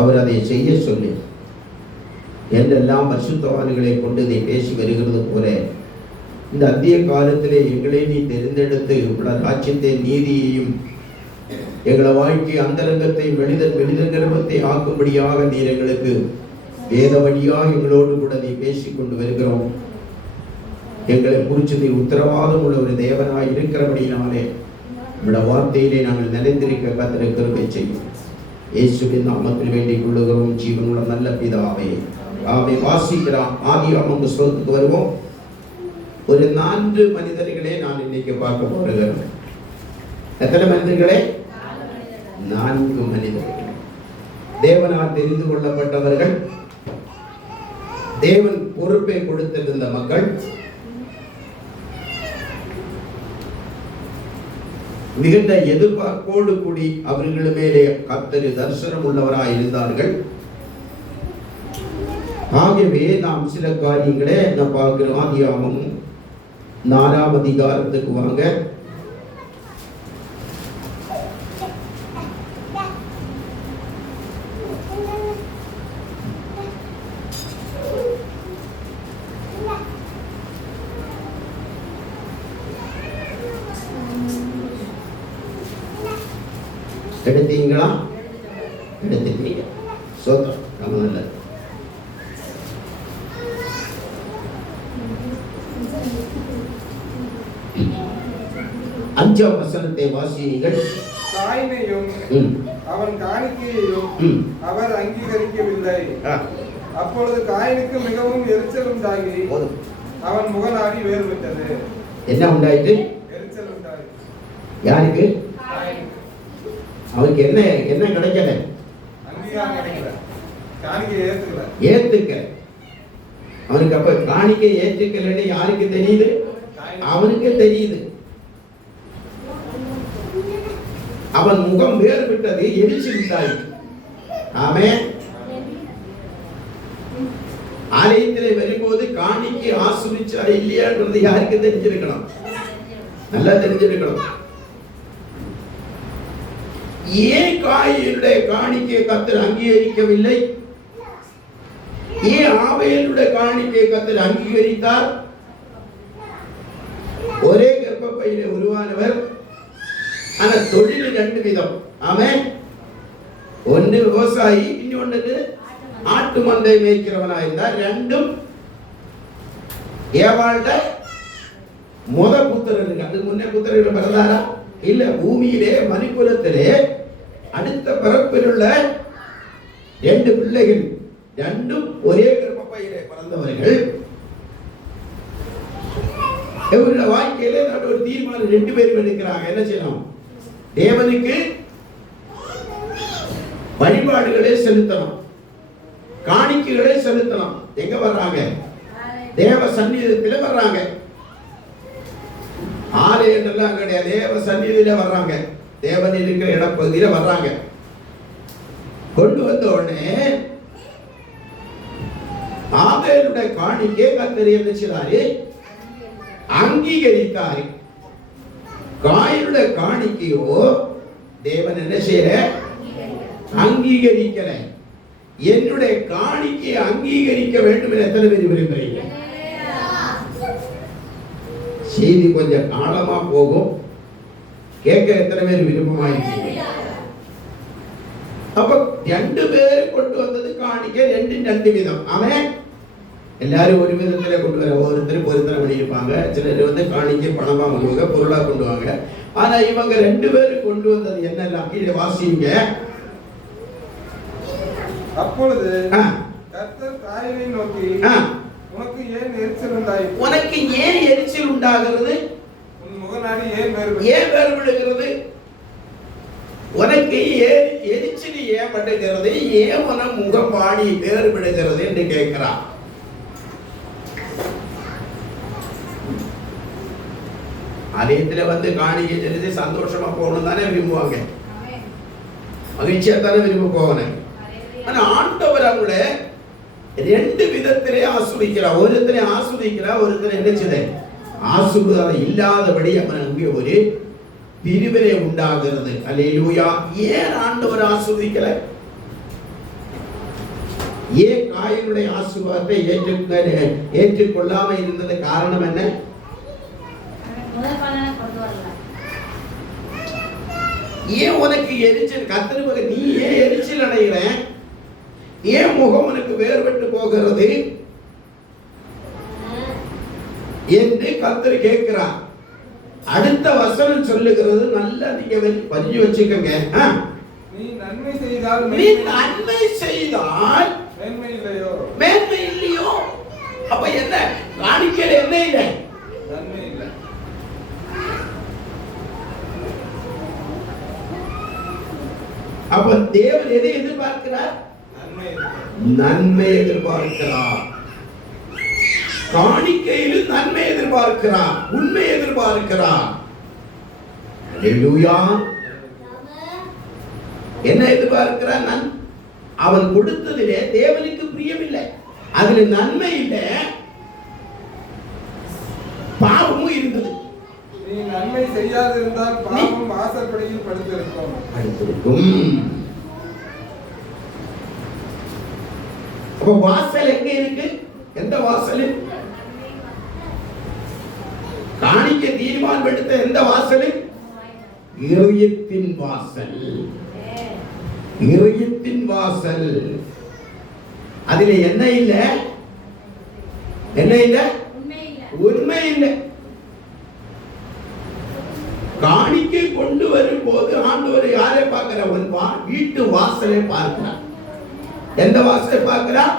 அவர் அதை செய்ய சொல்லி என்றெல்லாம் பரிசுத்தவான்களை கொண்டு இதை பேசி வருகிறது போல இந்த அந்திய காலத்திலே எங்களை நீ தெரிந்தெடுத்து ராஜ்யத்தை நீதியையும் எங்களை வாழ்க்கை அந்தரங்கத்தை வெளித கர்ப்பத்தை ஆக்கும்படியாக நீர் எங்களுக்கு வேத வழியாக எங்களோடு கூட நீ பேசிக் கொண்டு வருகிறோம். எங்களை குறித்து நீ உத்தரவாதம் உள்ள ஒரு தேவனாய் இருக்கிறபடினாலே நம்முடைய வார்த்தையிலே நாங்கள் நிலைத்திருக்க கர்த்தர் கிருபை செய்யும். இயேசுவின் நாமத்தில் வேண்டிக் கொள்ளுகிறோம் ஜீவனுள்ள நல்ல பிதாவே. ஆமென். வாசிக்கலாம். ஆதியாகமம் புத்தகத்துக்கு வருவோம். ஒரு 4 மனிதர்களை நான் இன்னைக்கு பார்க்க போகிறேன். எத்தனை மனிதர்களே? 4 மனிதர்கள். தேவனால் தெரிந்து கொள்ளப்பட்டவர்கள், தேவன் பொறுப்பை கொடுத்திருந்த மக்கள், மிகுந்த எதிர்பார்ப்போடு கூடி அவர்கள் மேலே கர்த்தர் தரிசனம் உள்ளவராய் இருந்தார்கள். ஆகவே நாம் சில காரியங்களை பார்க்கிறோம். ஆதியாகமம் 4ஆம் அதிகாரத்துக்கு வாங்க. எடுத்தீங்களா? எடுத்துட்டீங்க. சோத்திரம். ரொம்ப நல்லது. 5ஆம் வசனத்தை வாசியுங்கள். காயினையும் அவன் காணிக்கையையும் அவர் அங்கீகரிக்கவில்லை. அப்பொழுது காயினுக்கு மிகவும் எரிச்சல் உண்டாகி அவன் முகநாடி வேறுபட்டது. என்ன உண்டாயிற்று? எரிச்சல் உண்டாகி. யாருக்கு? அவருக்கு என்ன என்ன கிடைக்கல? அங்கீகாரம் கிடைக்கல. காணிக்கை ஏத்துக்க. அவனுக்கு அப்ப காணிக்கை ஏற்றுக்கலன்னு யாருக்கு தெரியுது? அவனுக்கு தெரியுது. அவன் முகம் வேறுபட்டது, எரிச்சல் உண்டாயிற்று. ஆமென். ஆலயத்திலே வரும்போது காணிக்கை ஆசுரிச்சா இல்லையான்றது யாருக்கு தெரிஞ்சிருக்கணும்? நல்லா தெரிஞ்சிருக்கணும். ஏன் காயினுடைய காணிக்கை கர்த்தர் அங்கீகரிக்கவில்லை? ஏன் ஆபேலுடைய காணிக்கை கர்த்தர் அங்கீகரித்தார்? ஒரே கர்ப்பப்பையிலே உருவானவர், ஆனா தொழில் 2 விதம். ஆமென். ஒன்று விவசாயி, இன்னொன்று ஆட்டு மந்தை மேய்க்கிறவனா இருந்தார். 2ம் ஏவாள்ட முத புத்திரர்கள். அதுக்கு முன்னே புத்திரர்கள் பிறந்தாரா? இல்ல. பூமியிலே மனுக்குலத்திலே அடுத்த பிறப்பில் உள்ள 2 பிள்ளைகள், 2ம் ஒரே கர்ப்பப்பையிலே பிறந்தவர்கள். இவருடைய வாழ்க்கையில ஒரு தீர்மானம் 2 பேரும் எடுக்கிறாங்க. என்ன செய்யணும்? தேவனுக்கு வழிபாடுகளை செலுத்தணும், காணிக்கைகளை செலுத்தணும். எங்க வர்றாங்க? தேவ சந்நிதியில வர்றாங்க. ஆலயம் எல்லாம் கிடையாது, தேவ சந்நிதியில வர்றாங்க. தேவன் இருக்கிற இடப்பகுதியில வர்றாங்க. கொண்டு வந்த உடனே ஆபேலுடைய காணிக்கை கர்த்தர் என்ன செய்தாரு? அங்கீகரித்தாரு. காயினுடைய காணிக்கையோ தேவன் என்ன செய்யற? அங்கீகரிக்கல. என்னுடைய காணிக்கையை அங்கீகரிக்க வேண்டும் என எத்தனை பேர் விரும்புறீங்க? செய்தி கொஞ்சம் காலமா போகும், கேட்க எத்தனை பேர் விருப்பமாயிருக்கீங்க? அப்ப 2 பேர் கொண்டு வந்தது காணிக்கை 2 விதம். அவன் எல்லாரும் ஒரு விதத்துல கொண்டு வர, ஒருத்தர் பொருத்தனை பண்ணியிருப்பாங்க. சிலர் காணிக்கை பணமா கொண்டு வாங்க, பொருளா கொண்டு வாங்க. ஆனா இவங்க 2 பேரும் கொண்டு வந்தது என்னெல்லாம் கீழே வாசிங்க. அப்பொழுது கர்த்தர் காயினை நோக்கி, உனக்கு ஏன் எரிச்சல் உண்டாயிற்று? உனக்கு ஏன் எரிச்சல் உண்டாகிறது? உன் முகநாடி ஏன் வேறுபடுகிறது? உனக்கு ஏன் எரிச்சல் ஏன் படுகிறது? ஏன் உன முகபாடி வேறுபடுகிறது என்று கேட்கிறான். ஆலயத்துல காணிக்கை செலுத்தி சந்தோஷமா போகணும் தானே விரும்புவாங்க, மகிழ்ச்சியா தானே விரும்ப போகணும். ஆனா ஆண்டவர் அவங்கள 2 விதத்திலே ஆஸ்வதிக்கிறார். ஒருத்தரை ஆஸ்வதிக்கிறார், ஒருத்தரை என்ன ஆசுவாதம் இல்லாதபடி அவன் அங்கே ஒரு பிரிவினை உண்டாகிறது. அல்லேலூயா. ஏன் ஆண்டவர் ஆஸ்வதிக்கல? ஏன் காயினுடைய ஆசீர்வாதத்தை ஏற்றுக்கொள்ளாம இருந்தது காரணம் என்ன? ஏன் உனக்கு எரிச்சல்? கர்த்தர் நீ ஏன் எரிச்சல் அடைகிற? ஏன் முகம் உனக்கு வேறுபட்டு போகிறது என்று கர்த்தர் கேட்கிறார். அடுத்த வசனம் சொல்லுகிறது, நல்லா நீங்க பதிஞ்சு வச்சுக்கோங்க. நீ நன்மை செய்தால் மேன்மை இல்லையோ? மேன்மை இல்லையோ? அப்ப என்ன காணிக்கையில என்ன இல்லை? நன்மை இல்லை. அப்ப தேவன் எதை எதிர்பார்க்கிறார்? நன்மை எதிர்பார்க்கிறார். காணிக்கையில் நன்மை எதிர்பார்க்கிறார், உண்மை எதிர்பார்க்கிறார். ஹல்லேலூயா. என்ன எதிர்பார்க்கிறார்? அவன் கொடுத்ததிலே தேவனுக்கு பிரியமில்லை, அதுல நன்மை இல்லை, பாவமும் இருந்தது. நீ நன்மை செய்யாதிருந்தால் பாவம் வாசற்படியில் படுத்திருக்கும். அப்ப வாசல் எங்க இருக்கு? எந்த வாசல்? காணிக்க தீர்மானம் எடுத்த எந்த வாசல்? இதயத்தின் வாசல். இதயத்தின் வாசல். அதுல என்ன இல்ல? என்ன இல்ல? உண்மை இல்லை. காணிக்கை கொண்டு வரும் போது ஆண்டவர் யாரை பார்க்கிறார்? வீட்டு வாசலை பார்க்கிறார். எந்த வாசலை பார்க்கிறார்?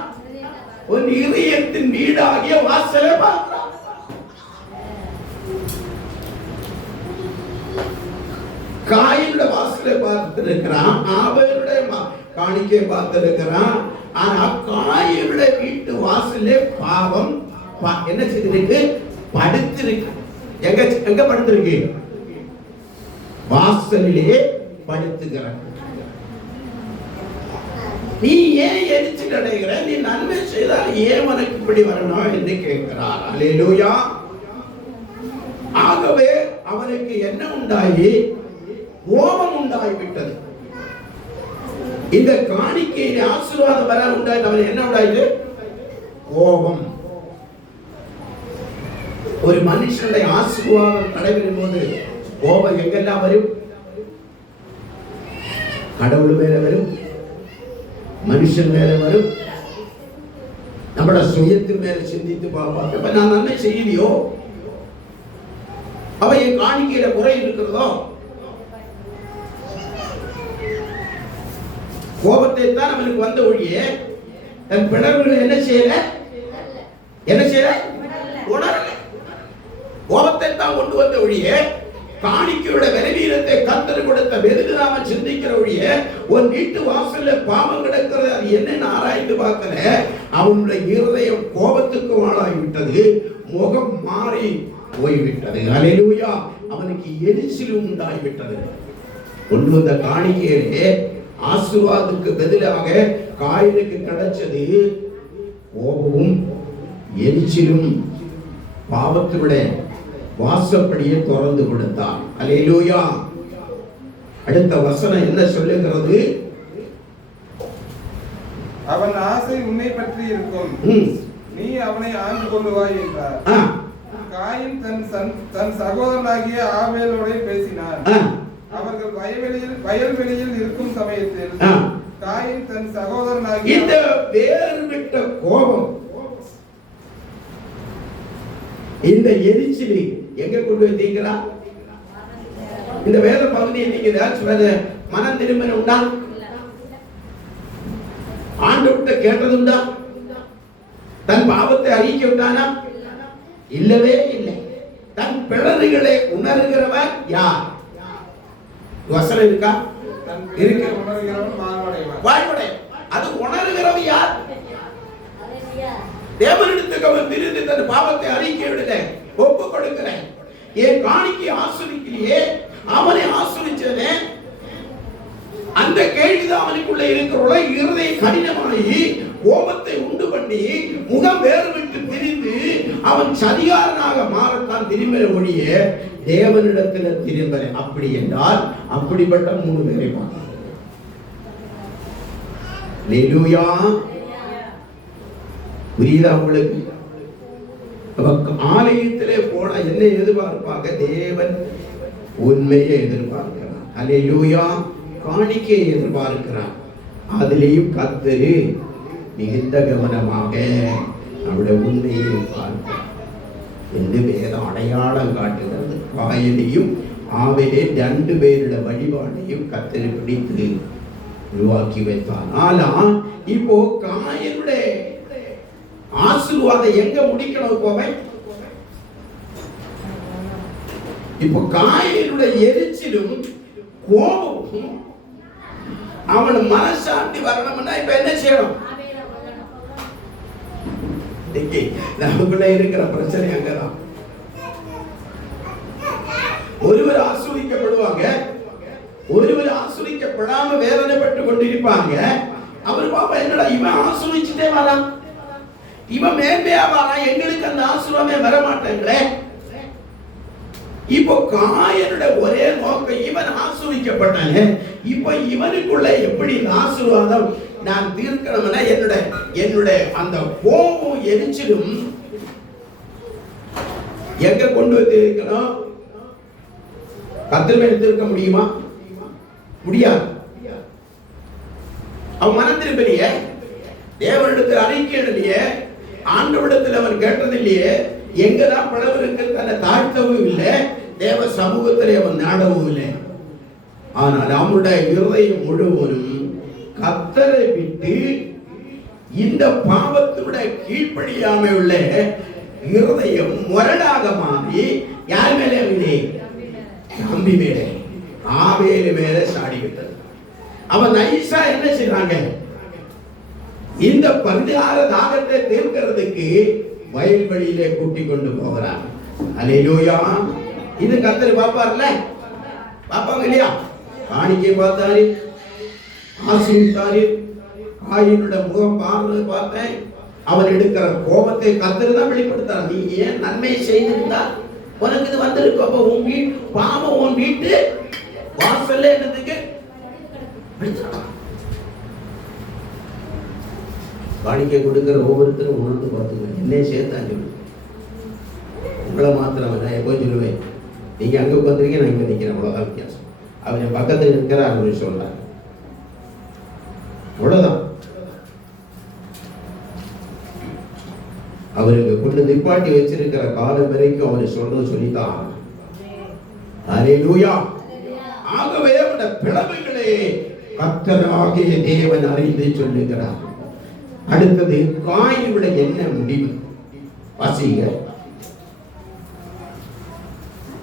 உன் இதயத்தின் வீடாகிய வாசலை பார்க்கிறார். காயினுடைய வாசலை பார்த்திருக்கிறான், ஆபேலுடைய காணிக்கை பார்த்திருக்கிறான். ஆனா காயினுடைய வீட்டு வாசலே பாவம் என்ன செய்திருக்கு? படுத்திருக்கு. எங்க படுத்திருக்கு? வாசலிலே படுத்துகிறான். நீ ஏன் எரிச்சல் அடைகிற? நீ நன்மை செய்தால் ஏன் உனக்கு இப்படி வரணும் என்று கேட்கிறார். அல்லேலூயா. ஆகவே அவனுக்கு என்ன உண்டாயி? கோபம் உண்டாகிவிட்டது. இந்த காணிக்கையிலே ஆசீர்வாதம் வர உண்டாயி அவன் என்ன உண்டாயிட்டு? கோபம். ஒரு மனுஷனுடைய ஆசீர்வாதம் நடைபெறும் போது கோபம் எங்கெல்லாம் வரும்? கடவுள் மேல வரும், மனுஷன் மேல வரும், நம்மளோட சுயத்தின் மேல சிந்தித்து பார்ப்பாங்க. இப்ப நான் நன்மை செய்யலையோ, அவ என் காணிக்கையில குறை இருக்கிறதோ, கோபத்தை தான் அவனுக்கு வந்த ஒழிய தன் பிணர்வுகளை என்ன செய்யல? உணரல. கோபத்தை தான் கொண்டு வந்த ஒழிய காணிக்கையோட விலைவீரத்தை கர்த்தர் கொடுத்த வெறுதாம சிந்திக்கிற ஒழிய உன் வீட்டு வாசல்ல பாவம் கிடக்கிறது அது என்னன்னு ஆராய்ந்து பார்க்கல. அவனுடைய இருதயம் கோபத்துக்கு ஆளாகிவிட்டது, முகம் மாறி போய்விட்டது. அல்லேலூயா. அவனுக்கு எரிச்சல் உண்டாகிவிட்டது. கொண்டு வந்த காணிக்கையிலே ஆசீர்வாதத்துக்கு பதிலாக காயினுக்கு கிடைச்சது கோபமும் எரிச்சலும். பாவத்தினுடைய வாசப்படியை திறந்து கொடுத்தான். அல்லேலூயா. அடுத்த வசனம் என்ன சொல்லுகிறது? அவன் ஆசை உன்னை பற்றி இருக்கும், நீ அவனை ஆண்டு கொள்ளுவாய் என்றார். காயின் தன் சகோதரனாகிய ஆபேலோட பேசினான். அவர்கள் வயல்வெளியில் இருக்கும் சமயத்தில் காயின் தன் சகோதரனாகிய இந்த வேறுபட்ட கோபம், இந்த எரிச்சலை எங்க கொண்டு வந்தீங்களா? இந்த வேத பகுதியை நீங்க ஏதாச்சும் மனம் திரும்பின உண்டா? ஆண்டவர்கிட்ட கேட்டதுண்டா? தன் பாவத்தை அறிக்கை விட்டானா? இல்லவே இல்லை. தன் பிழறுகளை உணர்கிறவன் யார்? வசனம் இருக்கா? இருக்கு. வாழ்வடைவான். அது உணர்கிறவன் யார்? தேவனிடத்துக்கு அவன் திருந்து தன் பாவத்தை அறிக்கை விடல, ஒப்பு கொடுக்கிறேன். என் காணிக்கை ஆசிரிக்கிலேயே அவனை ஆசிரிச்சதே அந்த கேள்விதான் அவனுக்குள்ள இருக்கிற இருதய கடினமாகி கோபத்தை உண்டு பண்ணி முகம் வேறுவிட்டு பிரிந்து அவன் சதிகாரனாக மாறத்தான் திரும்ப ஒழிய தேவனிடத்தில் திரும்ப. அப்படி என்றால் அப்படிப்பட்ட 3 பேரை பார்க்கலாம். புரியுதா உங்களுக்கு? ஆலயத்திலே போனா என்ன எதிர்பார்ப்பாங்க? தேவன் உண்மையை எதிர்பார்க்கிறார். அல்லேலூயா. காணிக்கையை எதிர்பார்க்கிறார். அதிலேயும் கர்த்தர் மிகுந்த கவனமாக நம்முடைய உண்மையை பார்க்கிறார் என்று வேதம் அடையாளம் காட்டுகிறது. காயினையும் ஆவேலே 2 பேருடைய வழிபாடையும் கர்த்தர் பிடித்து உருவாக்கி வைத்தார். ஆனா இப்போ காயினுடைய ஆசீர்வாதம் எங்க முடிக்கணும்? போவேன் இப்போ காயினுடைய எரிச்சலும் கோபமும் அவன் மனசாந்தி வரணும்னா இப்ப என்ன செய்யணும்? நமக்குள்ள இருக்கிற பிரச்சனை அங்கதான். ஒருவர் ஆசீர்வதிக்கப்படுவாங்க, ஒருவர் ஆசீர்வதிக்கப்படாம வேதனைப்பட்டு கொண்டிருப்பாங்க. அவர் பாப்பா என்னடா இவன் ஆசீர்வதிச்சுட்டே வரான், இவன் மேன்மையா வரான், எங்களுக்கு அந்த ஆசீர்வாதமே வர மாட்டேங்களே. இப்போ காயனுடைய ஒரே நோக்கம் இவன் ஆசீர்வதிக்கப்பட்டாங்க. இப்போ இவனுக்குள்ள எப்படி ஆசீர்வாதம் நான் தீர்க்கணும்னா என்னுடைய அந்த கோபம் எரிச்சலும் எங்க கொண்டு வந்து இருக்கணும்? கர்த்தர் மேல் தீர்க்க முடியுமா? முடியாது. அவன் மனம் திரும்பலையே, தேவனிடத்தில் அறிக்கையிடலையே, ஆண்டவரிடத்தில் அவன் கேட்டதில்லையே, எங்கதான் படவு இருக்கு தன்னை தாழ்த்தவும் இல்லை, தேவ சமூகத்திலே அவன் நாடவும் இல்லை. ஆனால் அவனுடைய இருதயம் முழுவதும் கர்த்தரை விட்டு இந்த பாவத்தினுடைய கீழ்ப்படியாமை உள்ள இருதயம் முரடாக மாறி யார் மேலே விலே? நம்பி மேலே, ஆவேலு மேலே சாடி விட்டது. அவன் நைசா என்ன செய்றாங்க? இந்த 16 தாகத்தை தீர்க்கிறதுக்கு வயல்வெளியிலே கூட்டி கொண்டு போகிறான். அல்லேலூயா. இது கர்த்தர் பாப்பார்ல, பாப்பாங்க இல்லையா? காணிக்கை பார்த்தாரு, ஆசீர்வதித்தாரு, காயினுடைய முகம் பார்த்தேன். அவன் எடுக்கிற கோபத்தை கர்த்தர் தான் வெளிப்படுத்தார். நீ ஏன் நன்மையை செய்திருந்தா உனக்கு இது வந்திருக்கு. அப்ப உன் வீட்டு பாவம் உன் வீட்டு வாசல்ல என்னதுக்கு காணிக்கை கொடுக்கிற ஒவ்வொருத்தரும் உணர்ந்து பார்த்துக்க. என்னைய சேர்த்தாங்க, உங்களை மாத்திரம் நான் எப்போ சொல்லுவேன், நீங்க அங்க உட்காந்துருக்கீங்க, நான் இங்க நிக்கிறேன், அவ்வளவுதான் வித்தியாசம். அவன் பக்கத்தில் இருக்கிற அவர் சொல்றாங்க, அவ்வளவுதான். அவருக்கு கொண்டு நிப்பாட்டி வச்சிருக்கிற காலம் வரைக்கும் அவரை சொல்றது சொல்லித்தான். அல்லேலூயா. ஆகவே அவருடைய பிளவுகளை கர்த்தராகிய தேவன் அறிந்து சொல்லுகிறார். அடுத்தது காயினுடைய என்ன முடிவு? வாசிங்க.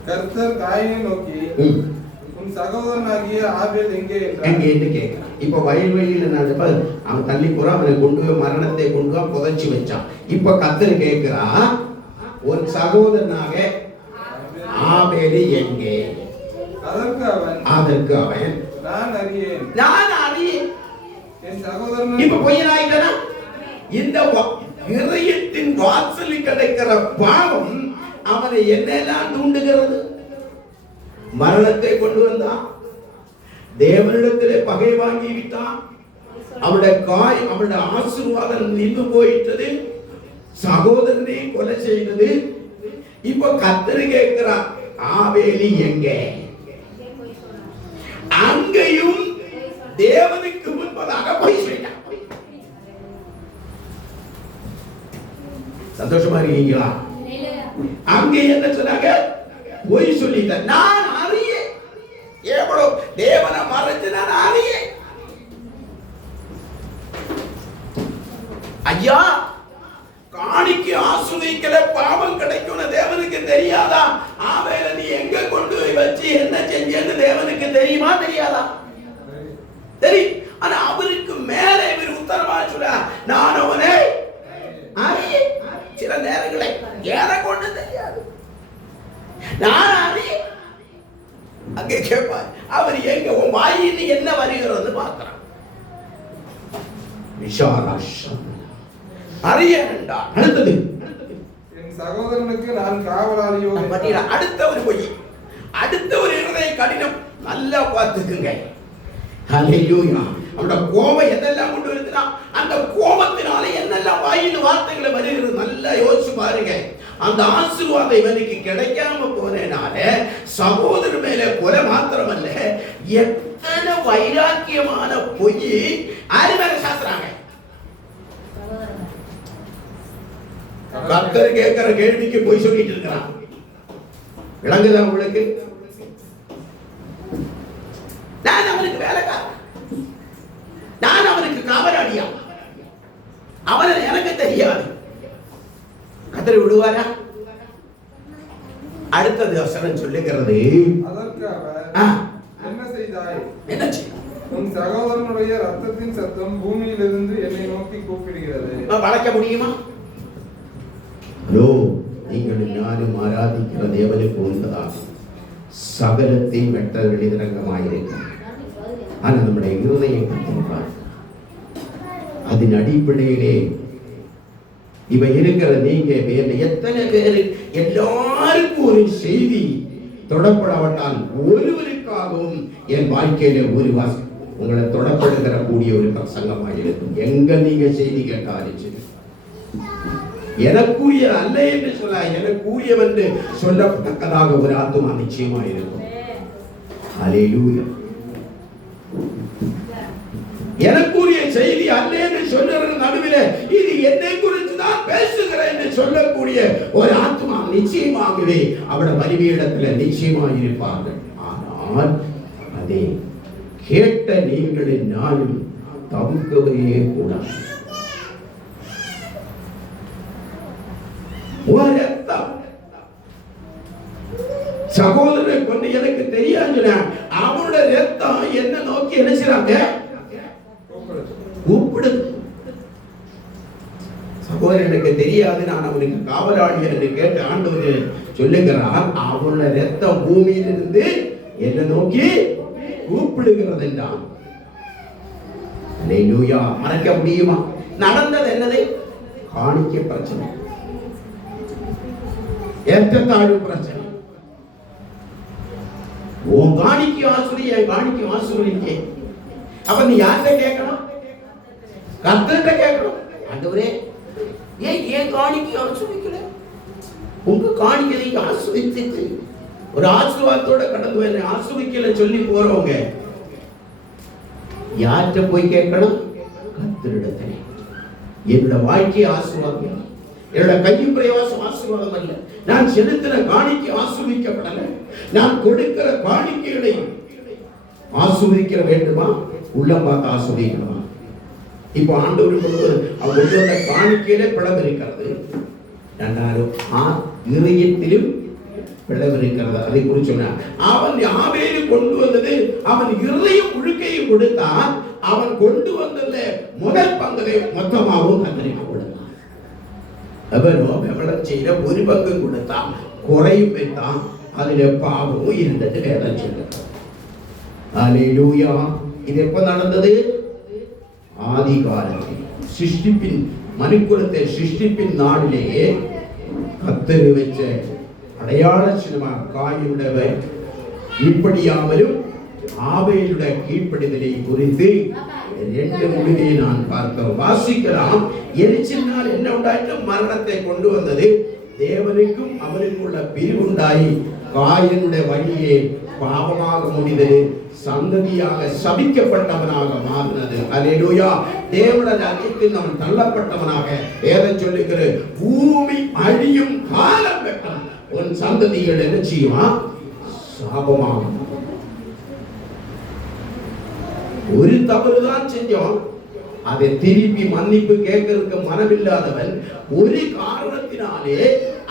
கர்த்தர் காயினை நோக்கி, உன் சகோதரனாகிய ஆபேல் எங்கே என்று கேட்கிறான். இப்ப வயல்வெளியில அவன் தள்ளி போற, அவனை கொண்டு போய் மரணத்தை கொண்டு போய் புதைச்சி வச்சான். இப்ப கர்த்தர் கேட்கிறான், உன் சகோதரனாக ஆபேல் எங்கே? அதற்கு அவன் நான் அறியேன். என் சகோதரன் இப்ப பொய்யனாயிட்டனா? இந்த இதயத்தின் வாசலில் கிடைக்கிற பாவம் அவனை என்னெல்லாம் தூண்டுகிறது? மரணத்தை கொண்டு வந்தான், தேவனிடத்திலே பகை வாங்கி விட்டான், அவனுடைய ஆசீர்வாதம் நின்று போயிட்டது, சகோதரனை கொலை செய்தது. இப்ப கர்த்தர் கேட்கிறான், ஆபேலி எங்கே? அங்கேயும் தேவனுக்கு முன்பதாக போய் சொல்லிட்டான். சந்தோஷமா இருக்கீங்களா? அங்கே என்ன சொன்னாங்க? போய் சொல்லிட்ட. நான் அறிய எவ்வளவு தேவனை மறைச்சு நான் அறிய. ஐயா, காணிக்கு ஆசுதிக்கல பாவம் கிடைக்கும் தேவனுக்கு தெரியாதா? ஆவேல நீ எங்க கொண்டு போய் வச்சு என்ன செஞ்சேன்னு தேவனுக்கு தெரியுமா தெரியாதா? தெரியும். ஆனா அவருக்கு மேல இவர் உத்தரவா சொல்ல, நான் அவனை அறிய. சில நேரங்களை ஏதை கொண்டு தெரியாது, நான் அறிய. அங்கே கேட்பார், அவர் எங்க உன் வாயில் என்ன வருகிறது பார்க்கிறான். விசாராஷம் அறிய வேண்டாம். அடுத்தது, என் சகோதரனுக்கு நான் காவலாளியோ. அடுத்த ஒரு பொய், அடுத்த ஒரு இருதய கடினம். நல்லா பார்த்துக்குங்க. அல்லேலூயா. அவனோட கோபம் எதெல்லாம் கொண்டு வருதுன்னா, அந்த கோபத்தினால என்னெல்லாம் வாயில் வார்த்தைகளை வருகிறது. நல்லா யோசிச்சு பாருங்க. அந்த ஆசீர்வாதம் இவனுக்கு கிடைக்காம போனேனால சகோதரர் மேல கொலை மாத்திரமல்ல, எத்தனை வைராக்கியமான பொய் யாரு மேல சாத்துறாங்க. கர்த்தர் கேட்கிற கேள்விக்கு பொய் சொல்லிட்டு இருக்கிறான். விளங்குதா உங்களுக்கு? நான் அவனுக்கு வேலைக்காரன், நான் அவனுக்கு காவலாளியா, அவனை எனக்கு தெரியாது. கர்த்தர் விடுவாரா? அடுத்தது வசனம் சொல்லுகிறது, என்ன செய்தாய்? என்ன செய்தாய்? உன் சகோதரனுடைய ரத்தத்தின் சத்தம் பூமியிலிருந்து என்னை நோக்கி கூப்பிடுகிறது. வளைக்க முடியுமா? நீங்கள் யாரும் ஆராதிக்கிற தேவனுக்கு உண்பதாக சகலத்தை வெட்ட வெளிரங்கமாயிருக்கும். ஆனால் நம்முடைய இருதயம் கத்திருப்பார். அதன் அடிப்படையிலே இவ இருக்கிற நீங்க வேற எத்தனை பேர் எல்லாருக்கும் ஒரு செய்தி தொடப்படாவிட்டால் ஒருவருக்காகவும் என் வாழ்க்கையில ஒரு உங்களை தொடப்படுகிற கூடிய ஒரு பிரசங்கமாக இருக்கும். எங்க நீங்க செய்தி கேட்டாலும் சரி, எனக்குரிய அல்ல என்று சொல்ல, எனக்குரிய என்று சொல்லத்தக்கதாக ஒரு ஆத்மா நிச்சயமா இருக்கும். அல்லேலூயா. எனக்குரிய செய்தி அல்ல என்று சொல்லுகிற நடுவில் இது என்னை குறித்து தான் பேசுகிறேன் என்று சொல்லக்கூடிய ஒரு ஆத்மா நிச்சயமாகவே அவட பரிவியிடத்தில் நிச்சயமாக இருப்பார்கள். ஆனால் அதை கேட்ட நீங்களின் நாளும் தவிர்க்கவே கூடாது. சகோதரரை கொண்டு எனக்கு தெரியாது, அவனோட ரத்தம் என்ன நோக்கி என்ன செய்றாங்க? கூப்பிடுது. சகோதரர் எனக்கு தெரியாது, நான் அவனுக்கு காவலாளி என்று கேட்டு ஆண்டவர் சொல்லுகிறார், அவனோட ரத்தம் பூமியிலிருந்து என்ன நோக்கி கூப்பிடுகிறது என்றான். அல்லேலூயா. மறக்க முடியுமா? நடந்தது என்னது? காணிக்கை பிரச்சனை, ஏற்றத்தாழ்வு பிரச்சனை. உன் காணிக்கை ஆசிரிய, என் காணிக்கை ஆசிரியக்கே. அப்ப நீ யார்கிட்ட கேட்கணும்? கர்த்தர்கிட்ட கேட்கணும். ஆண்டவரே, ஏன் காணிக்கை ஆசிரியக்கல? உங்க காணிக்கை நீங்க ஆசிரித்து ஒரு ஆசீர்வாதத்தோட கடந்து வர ஆசிரியக்கல சொல்லி போறவங்க யார்கிட்ட போய் கேட்கணும்? கர்த்தரிடத்திலே. என்னோட வாழ்க்கை ஆசீர்வாதம், என்னோட கையும் பிரயாசம் ஆசீர்வாதம் அல்ல, நான் செலுத்தின காணிக்கை ஆசீர்வதிக்கப்படல, நான் கொடுக்கிற காணிக்கைகளை ஆசீர்வதிக்க வேண்டுமா? உள்ளம் பார்த்து ஆசீர்வதிக்கணுமா? இப்போ ஆண்டவருக்கு அவங்களோட காணிக்கையில பிளவு இருக்கிறது, இதயத்திலும் பிளவு இருக்கிறது. அதை குறித்து சொன்னார். அவன் ஆபேலு கொண்டு வந்தது, அவன் இருதயம் முழுக்கையும் கொடுத்தான். அவன் கொண்டு வந்ததுல முதல் பங்கை மொத்தமாகவும் கத்தரிக்கு கொடுத்தான். அவனோ விவரம் செய்த ஒரு பங்கு கொடுத்தான், குறையும் வைத்தான். அதுல பாவமும் இருந்தது. வேதம் சொல்லுது. அல்லேலூயா. இது எப்ப நடந்தது? ஆதி காலத்தில், சிருஷ்டிப்பின் மனுக்குலத்தை சிருஷ்டிப்பின் நாளிலேயே கத்தரு வச்ச அடையாள சின்னமா காயினுடைய கீழ்ப்படியாமலும் ஆபேலுடைய கீழ்ப்படிதலை குறித்து ரெண்டு முடிவை நான் பார்க்கிறோம். வாசிக்கலாம். எரிச்சினால் என்ன உண்டாயிட்டு? மரணத்தை கொண்டு வந்தது. தேவனுக்கும் அவனுக்குள்ள பிரிவுண்டாயி காயினுடைய வழியே பாவமாக முடிந்தது, சந்ததியாக சபிக்கப்பட்டவனாக மாறினது. அல்லேலூயா. தேவனுடைய அழைப்பில் அவன் தள்ளப்பட்டவனாக வேதம் சொல்லுகிறது. பூமி அழியும் காலம் வெட்டம் உன் சந்ததிகள் என்ன செய்யுமா? சாபமாகும். ஒரு தவறுதான் செஞ்சோம், அதை திருப்பி மன்னிப்பு கேட்கறதுக்கு மனமில்லாதவன் ஒரு காரணத்தினாலே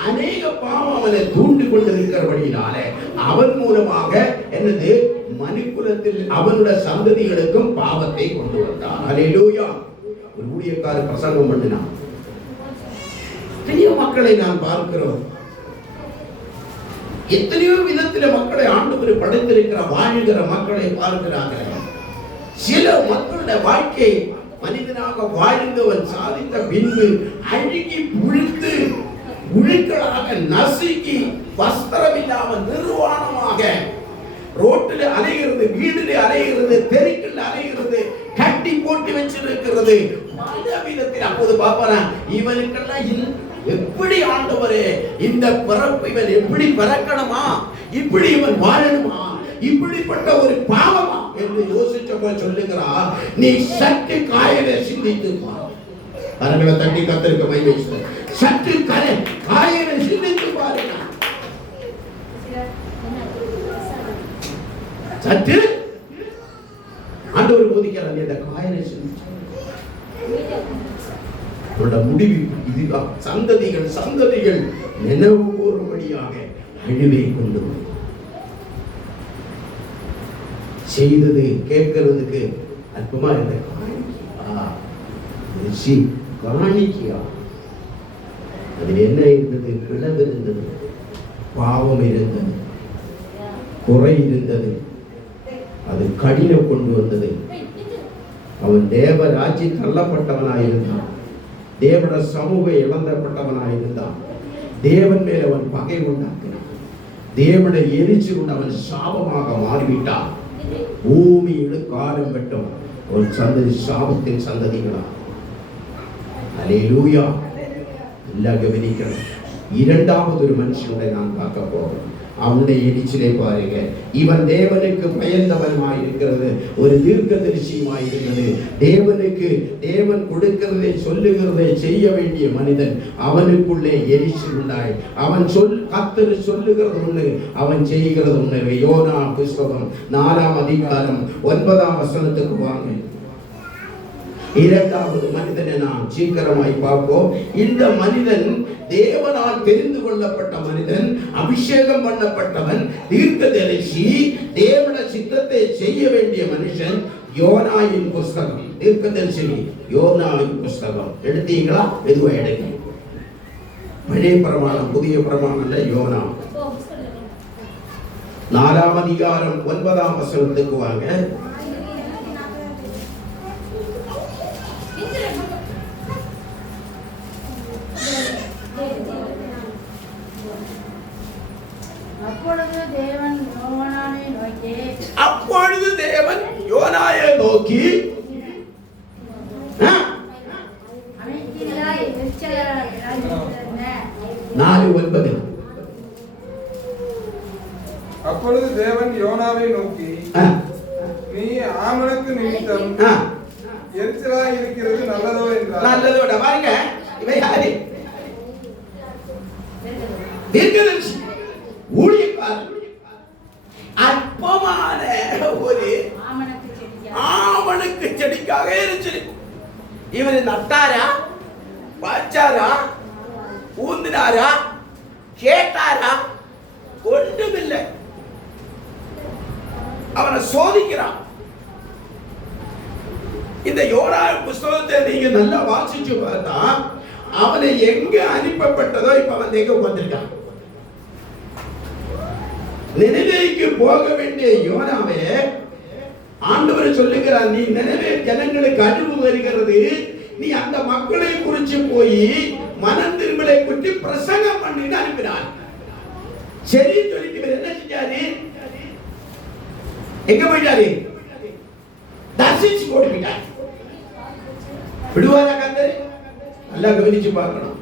அநேக பாவம் அவனை தூண்டி கொண்டிருக்கிறபடியினாலே அவன் மூலமாக என்னது மனுக்குலத்தில் அவனுடைய சந்ததிகளுக்கும் பாவத்தை கொண்டு வந்தான். அல்லேலூயா. ஒரு ஊழியக்காரர் பிரசங்கம் பண்ணினான். எத்தனையோ மக்களை நான் பார்க்கிறோம், எத்தனையோ விதத்தில மக்களை ஆண்டவர் படைத்திருக்கிற வாழ்கிற மக்களை பார்க்கிறார்கள். சில மக்களுடைய வாழ்க்கை மனிதனாக வாழ்ந்தவன் சாதித்த பின்பு அழுகி புழுத்து உழுக்களாக நசுக்கி வஸ்திரம் இல்லாமல் நிர்வாணமாக ரோட்டில் அலைகிறது, வீட்டில் அலைகிறது, தெருக்கள் அலைகிறது, கட்டி போட்டு வச்சிருக்கிறது பல விதத்தில். அப்போது பாப்பாரா, இவனுக்கெல்லாம் எப்படி ஆண்டவரே இந்த பிறப்பு, இவன் எப்படி பிறக்கணுமா, இப்படி இவன் வாழணுமா, இப்படிப்பட்ட ஒரு பாவமா என்று யோசிச்சப்ப சொல்லுகிறா, நீ சற்று காயலை சிந்தித்து பார். கரங்களை தட்டி கர்த்தருக்கு மகிமை பேசு. சற்று காயலை சிந்தித்து பாருங்க. சற்று ஆண்டவர் போதிக்கிறார், இந்த காயலை சிந்திச்சு முடிவு இதுதான். சந்ததிகள் நினைவு கூறும்படியாக அழிவை கொண்டு செய்தது கேட்கிறதுக்கு அற்பமா இருந்த காணிக்கையா. அதில் என்ன இருந்தது? பிளவு இருந்தது, பாவம் இருந்தது, குறை இருந்தது, அது கடினம் கொண்டு வந்தது. அவன் தேவ ராஜ்யம் தள்ளப்பட்டவனாயிருந்தான், தேவன சமூக இழந்தப்பட்டவனாயிருந்தான், தேவன் மேல் அவன் பகை உண்டாக்கினான், தேவனை எரிச்சு கொண்டு அவன் சாபமாக மாறிவிட்டான். பூமி காலம் பெற்றோம் ஒரு சந்ததி சாபத்தின் சந்ததிகளா. அல்லேலூயா. எல்லாம் கவனிக்கணும். இரண்டாவது ஒரு மனுஷனுடைய நான் பார்க்க போறோம். அவனுடைய எரிச்சிலே பாருங்க, இவன் தேவனுக்கு பயந்தவனாய் இருக்கிறது, ஒரு தீர்க்கதரிசியுமாய் இருந்தது. தேவன் கொடுக்கிறதை சொல்லுகிறதை செய்ய வேண்டிய மனிதன். அவனுக்குள்ளே எரிச்சல் உண்டாய். அவன் கர்த்தர் சொல்லுகிறது ஒண்ணு, அவன் செய்கிறது ஒண்ணு. யோனா புஸ்தகம் 4ஆம் அதிகாரம் 9ஆம் வசனத்துக்கு வாங்க. இரண்டாவது மனிதனை நாம் சீக்கிரமாய் பார்ப்போம். இந்த மனிதன் தேவனால் தெரிந்து கொள்ளப்பட்ட மனிதன், அபிஷேகம் பண்ணப்பட்டவன், தீர்க்கதரிசி, தேவன சித்தத்தை செய்ய வேண்டிய மனுஷன். யோனாவின் புஸ்தகம், தீர்க்கதரிசி யோனாவின் புஸ்தகம் எடுத்தீங்களா? மெதுவா எடுங்க. பழைய பிரமாணம், புதிய பிரமாணம். யோனா 4ஆம் அதிகாரம் 9ஆம் வசனத்துக்கு வாங்க. அப்பொழுது தேவன் யோனாயை நோக்கி 4:9. அப்பொழுது தேவன் யோனாவை நோக்கி, நீ ஆமணக்கு நிமித்தம் எரிச்சலாய் இருக்கிறது நல்லதோ என்றார். நல்லதோட பாருங்க, இவை யாரு? தீர்க்கதரிசி, ஊழியக்காரர். அற்பமான ஒரு ஆமணக்கு செடிக்காக எரிச்சல். இவர் நட்டாரா, வச்சாரா, ஊந்தினாரா, கேட்டாரா? ஒன்றுமில்லை. அவனை சோதிக்கிறான். இந்த யோனா புஸ்தகத்தை நீங்க நல்லா வாசிச்சு பார்த்தா, அவனை எங்க அனுப்பப்பட்டதோ இப்ப அவன் எங்க வந்திருக்கான். நினைவேக்கு போக வேண்டிய யோனாவே ஆண்டவர் சொல்லுகிறார், நீ நினைவே ஜனங்களுக்கு அழிவு வருகிறது, நீ அந்த மக்களை குறிச்சு போய் மனம் திரும்பலை குறித்து பிரசங்கம் பண்ணிட்டு அனுப்பினார். சரி சொல்லிட்டு இவர் என்ன செஞ்சாரு? எங்க போயிட்டாரு? தரிசிச்சு போட்டு போயிட்டார். விடுவாரா கர்த்தர்? நல்லா கவனிச்சு பார்க்கணும்.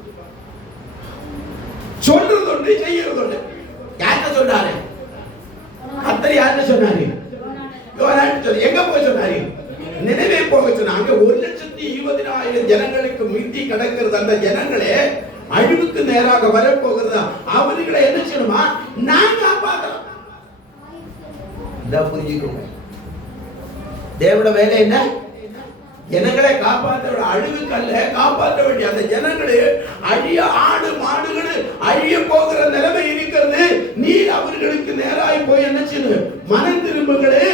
சொல்றது ஒன்று, செய்யறது ஒன்று. யார்கிட்ட சொன்னாரு? கர்த்தர் யார்கிட்ட சொன்னாரு? எங்க போய் சொன்னாரு? நினைவே போக சொன்னாங்க. 1,20,000 ஜனங்களுக்கு மீட்டி கிடக்கிறது. அந்த ஜனங்களே அழிவுக்கு நேராக வரப்போகிறதா, அவர்களை என்ன செய்யணுமா? நான் காப்பாற்றலாம். புரிஞ்சுக்கோங்க, தேவட வேலை என்ன? ஜனங்களை காப்பாற்ற, அழிவுக்கு அல்ல, காப்பாற்ற வேண்டிய அந்த ஜனங்களே அழிய, ஆடு மாடுகள் அழிய போகிற நிலைமை இருக்கிறது. நீ அவர்களுக்கு நேராய் போய் என்ன செய்யணும்? மனம் திரும்புகளே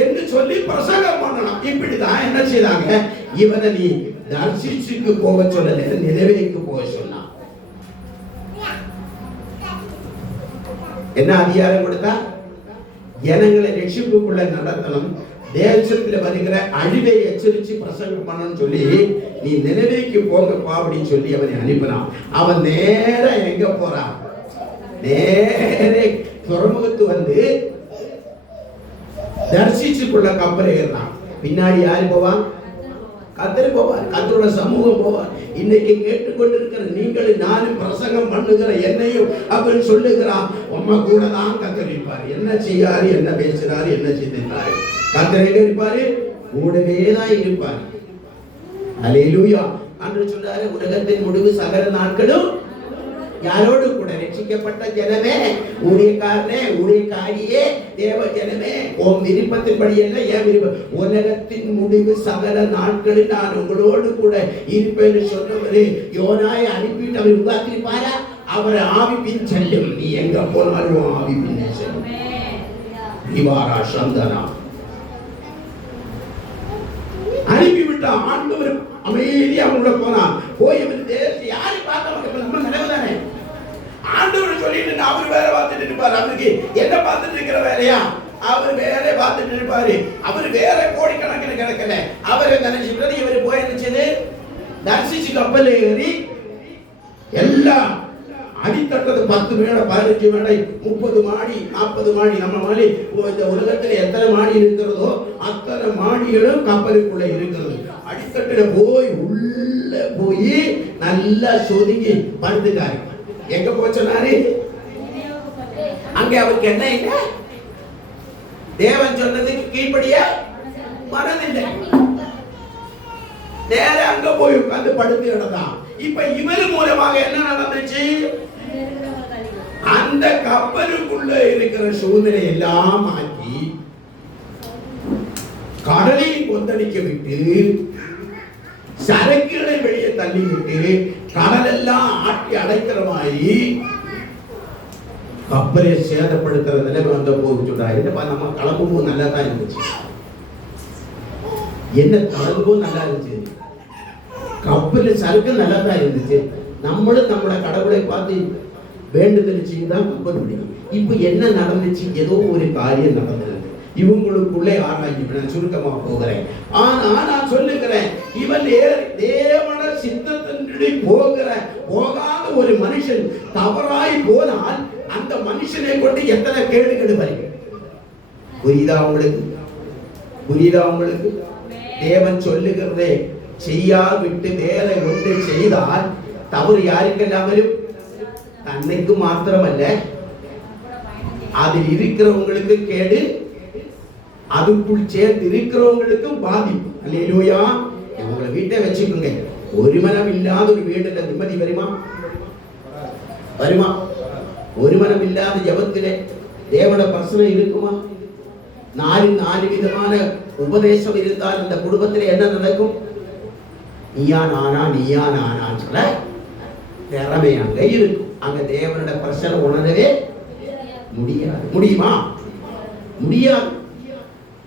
என்று சொல்லி பிரசங்கம் பண்ணலாம். இப்படிதான் என்ன செய்தாங்க? இவனை நீ தர்சிச்சுக்கு போக சொல்லல, நினைவேக்கு போக சொன்னான். என்ன அதிகாரம் கொடுத்தா? ஜனங்களை ரட்சிப்புக்குள்ள நடத்தணும், தேசத்தில் வருகிற அழிவை எச்சரித்து பிரசங்கம் பண்ணணும்னு சொல்லி, நீ நினைவேக்கு போங்கப்பா அப்படின்னு சொல்லி அவனை அனுப்பினான். அவன் நேர எங்க போறான்? நேரே துறைமுகத்து வந்து தர்சிச்சுக்குள்ள கப்பல் ஏறினான். பின்னாடி யாரு போவான்? கர்த்தர் போவார், கர்த்தரோட சமூகம் போவார். இன்னைக்கு கேட்டுக்கொண்டிருக்கிற நீங்கள் நானும் பிரசங்கம் பண்ணுகிற என்னையும் அப்படின்னு சொல்லுகிறான். உம்மை கூட தான் கர்த்தர் இருப்பார். என்ன செய்யாரு, என்ன பேசுறாரு, என்ன செய்தாரு, கர்த்தர் எங்க இருப்பாரு? கூடவே தான் இருப்பார். அல்லேலூயா. அன்று சொன்னாரு, உலகத்தின் முடிவு சகல நாட்களும் யாரோடு கூட? ரட்சிக்கப்பட்ட ஜனமே, ஊழியக்காரனே, ஊழியக்காரியே, தேவ ஜனமே, உன் விருப்பத்தின்படி அல்ல, என் விருப்பம். உலகத்தின் முடிவு சகல நாட்களில் நான் உங்களோடு கூட இருப்பேன்னு சொன்னவரு யோனாயை அனுப்பிட்டு அவர் உருவாக்கிருப்பாரா? அவரை ஆவி பின் செல்லும். நீ எங்க போனாலும் ஆவி பின் செல்லும். இவாரா சந்தனா அனுப்பிவிட்டான். ஆண்டவர் அமைதியா அவங்கள போனான். போய் யாரை பார்த்த நம்ம நினைவுதானே? ஆண்டவர் சொல்லிட்டு அவர் வேற பார்த்துட்டு இருப்பாரு. அவருக்கு என்ன பார்த்துட்டு இருக்கிற வேலையா? அவர் வேற பார்த்துட்டு இருப்பாரு. அவர் வேற கோடிக்கணக்கில் கிடக்கல. அவர் நினைச்சுட்டு இவர் போய் நினைச்சது தரிசிச்சு கப்பல் ஏறி எல்லாம் அடித்தட்டது 10 மேடை, 15 மேடை, 30 மாடி, 40 மாடி. நம்ம மாடி இந்த உலகத்தில் எத்தனை மாடி இருக்கிறதோ அத்தனை மாடிகளும் கப்பலுக்குள்ள இருக்கிறது. அடித்தட்டுல போய் உள்ள போய் நல்லா சொதுங்கி படுத்துட்டாரு. எங்க போச்சனாரு? அங்க அவருக்கு என்ன இல்ல? தேவன் சொன்னதுக்கு கீழ்ப்படியா மனதில்லை. நேர அங்க போய் உட்கார்ந்து படுத்து கிடந்தான். இப்ப இவர் மூலமாக என்ன நடந்துச்சு? அந்த கப்பலுக்குள்ள இருக்கிற சூழ்நிலை எல்லாம் மாற்றி கடலை கொந்தளிக்க விட்டு சரக்குகளை வெளியே தள்ளி விட்டு கடல் எல்லாம் ஆட்டி அடைக்கிற மாதிரி கப்பலை சேதப்படுத்துற நிலைமை வந்த போது சொல்றாரு. என்னப்பா, நம்ம கிளம்பும் நல்லா தான் இருந்துச்சு. என்ன கிளம்பும் நல்லா இருந்துச்சு, கப்பல் சரக்கு நல்லா தான் இருந்துச்சு. நம்மளும் நம்மளோட கடவுளை பார்த்து வேண்டுதல் செய்துதான் கப்பல் முடியும். இப்ப என்ன நடந்துச்சு? ஏதோ ஒரு காரியம் நடந்தது. இவங்களுக்குள்ளே ஆராய்ச்சி நான் சுருக்கமா போகிறேன். ஆனா நான் சொல்லுகிறேன், இவன் தேவன சித்தத்தின்படி போகாத ஒரு மனுஷன் தவறாய் போனால் அந்த மனுஷனை கொண்டு எத்தனை கேடுகேடு வருகிறது. புரியுதா உங்களுக்கு? புரியுதா உங்களுக்கு? தேவன் சொல்லுகிறதே செய்யாவிட்டு வேற ஒன்று செய்தால் தவறு யாருக்கெல்லாம் வரும்? தன்னைக்கு மாத்திரமல்ல, அதில் இருக்கிறவங்களுக்கு கேடு, அதுக்குள் சேர்ந்து இருக்கிறவங்களுக்கும் பாதிப்பு. அல்லேலூயா. உங்களை வீட்டை வச்சுக்கோங்க. ஒரு மனம் இல்லாத ஒரு வீடுல நிம்மதி வருமா? வருமா? ஒரு மனம் இல்லாத ஜபத்திலே தேவன பிரசனம் இருக்குமா? 4 விதமான உபதேசம் இருந்தால் அந்த குடும்பத்தில் என்ன நடக்கும்? நீயா நானா, நீயா நானான்னு சொல்ல திறமை அங்க இருக்கும். அங்க தேவனோட பிரசனம் உணரவே முடியாது. முடியுமா? முடியாது.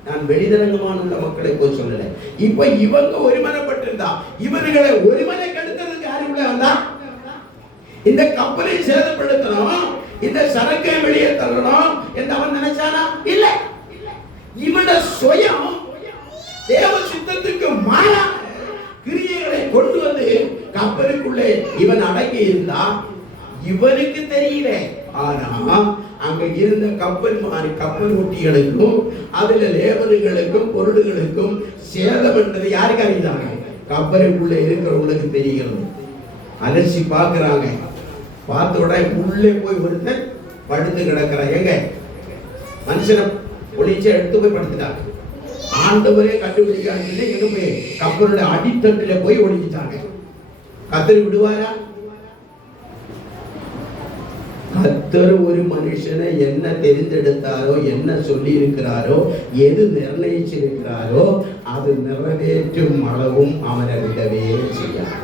நான் வெளிதரங்கமான உள்ள மக்களை போய் சொல்லல. இப்ப இவங்க ஒருமனப்பட்டிருந்தா இவர்களை ஒருமனை கெடுத்ததுக்கு யாருக்குள்ள வந்தா? இந்த கப்பலை சேதப்படுத்தணும், இந்த சரக்கை வெளியே தள்ளணும் என்று அவன் நினைச்சானா? இல்ல. இவன சுயம் தேவ சித்தத்துக்கு மாறான கிரியைகளை கொண்டு வந்து கப்பலுக்குள்ளே இவன் அடங்கி இருந்தா இவனுக்கு தெரியல. ஆனா அங்க இருந்த கப்பல் ஓட்டிகளுக்கும் அதுல லேபர்களுக்கும் பொருள்களுக்கும் சேதம் என்றது யாருக்கு அறிந்தாங்க? கப்பலுக்குள்ள இருக்கிறவங்களுக்கு தெரிகிறது. அலசி பாக்குறாங்க. பார்த்த உடனே உள்ளே போய் ஒருத்தன் படுத்து கிடக்கிறான். எங்க மனுஷனை ஒளிச்ச எடுத்து போய் படுத்துட்டாங்க. ஆண்டவரே கண்டுபிடிக்காங்க. எங்க போய் கப்பலோட அடித்தட்டுல போய் ஒளிஞ்சிட்டாங்க. கத்தரி விடுவாரா? கர்த்தர் ஒரு மனுஷனை என்ன தெரிந்தெடுத்தாரோ, என்ன சொல்லி இருக்கிறாரோ, எது நிர்ணயிச்சிருக்கிறாரோ அது நிறைவேற்றும் அளவும் அவனை விடவே செய்யார்.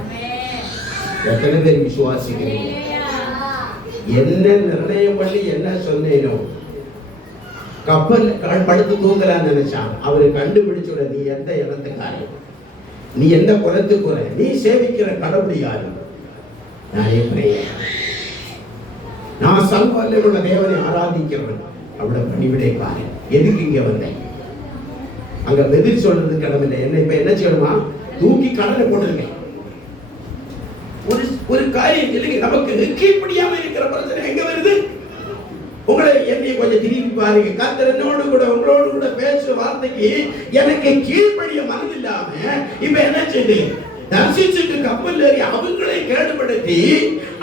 எத்தனை பேர் விசுவாசிக்கிறீங்க? என்ன நிர்ணயம் பண்ணி என்ன சொன்னேனோ, கப்பல் படுத்து தூங்கலான்னு நினைச்சான். அவரை கண்டுபிடிச்சுட, நீ எந்த இடத்துக்காரன், நீ எந்த குலத்துக்குற, நீ சேவிக்கிற கடவுள் யாரு? நான் எப்படியே நான் சல்வாரில் உள்ள தேவனை ஆராதிக்கிறவன். அவளை பணிவிடைக்காரு. எதுக்கு இங்க வந்தேன்? அங்க பதில் சொல்றது கடவுள் என்ன இப்ப என்ன செய்யணுமா? தூக்கி கடலை போட்டுருங்க. ஒரு காரியம் இல்லைங்க, நமக்கு கீழ்ப்படியாம இருக்கிற பிரச்சனை எங்க வருது? உங்களை என்னை கொஞ்சம் திரும்பி பாருங்க. கர்த்தர் என்னோடு கூட உங்களோடு கூட பேசுற வார்த்தைக்கு எனக்கு கீழ்ப்படிய மனதில்லாம இப்ப என்ன செய்து தரிசிச்சுட்டு கப்பல் ஏறி அவங்களை கேடுபடுத்தி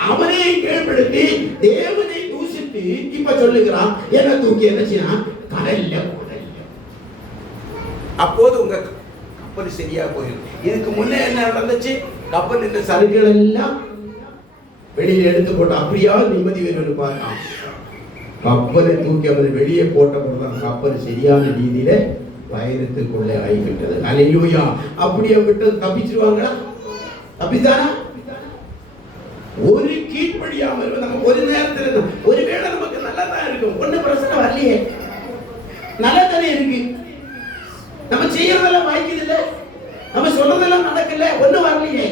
அவனையும் கேடுபடுத்தி தேவனை தூசித்து இப்ப சொல்லுகிறான். என்ன தூக்கி என்ன செய்யலாம்? கடல்ல போடல. அப்போது உங்க கப்பல் சரியா போயிடும். இதுக்கு முன்னே என்ன நடந்துச்சு? கப்பல் இந்த சரக்குகள் எல்லாம் வெளியே எடுத்து போட்டு அப்படியா நிம்மதி வேணும்னு பார்க்கலாம். கப்பலை தூக்கி அவரை வெளியே போட்ட போதுதான் கப்பல் சரியான ரீதியில வைரத்துக்குள்ளே ஆகிவிட்டது. அல்லேலூயா. அப்படியே விட்டு தப்பிச்சிருவாங்களா? தப்பித்தானா? ஒரு கீழ்ப்படியாம நம்ம ஒரு நேரத்தில் ஒருவேளை நமக்கு நல்லதான் இருக்கும், ஒன்னும் பிரச்சனை வரலையே, நல்லதானே இருக்கு, நம்ம செய்யறதெல்லாம் வாய்க்குது இல்ல, நம்ம சொல்றதெல்லாம் நடக்கல, ஒன்னும் வரலையே.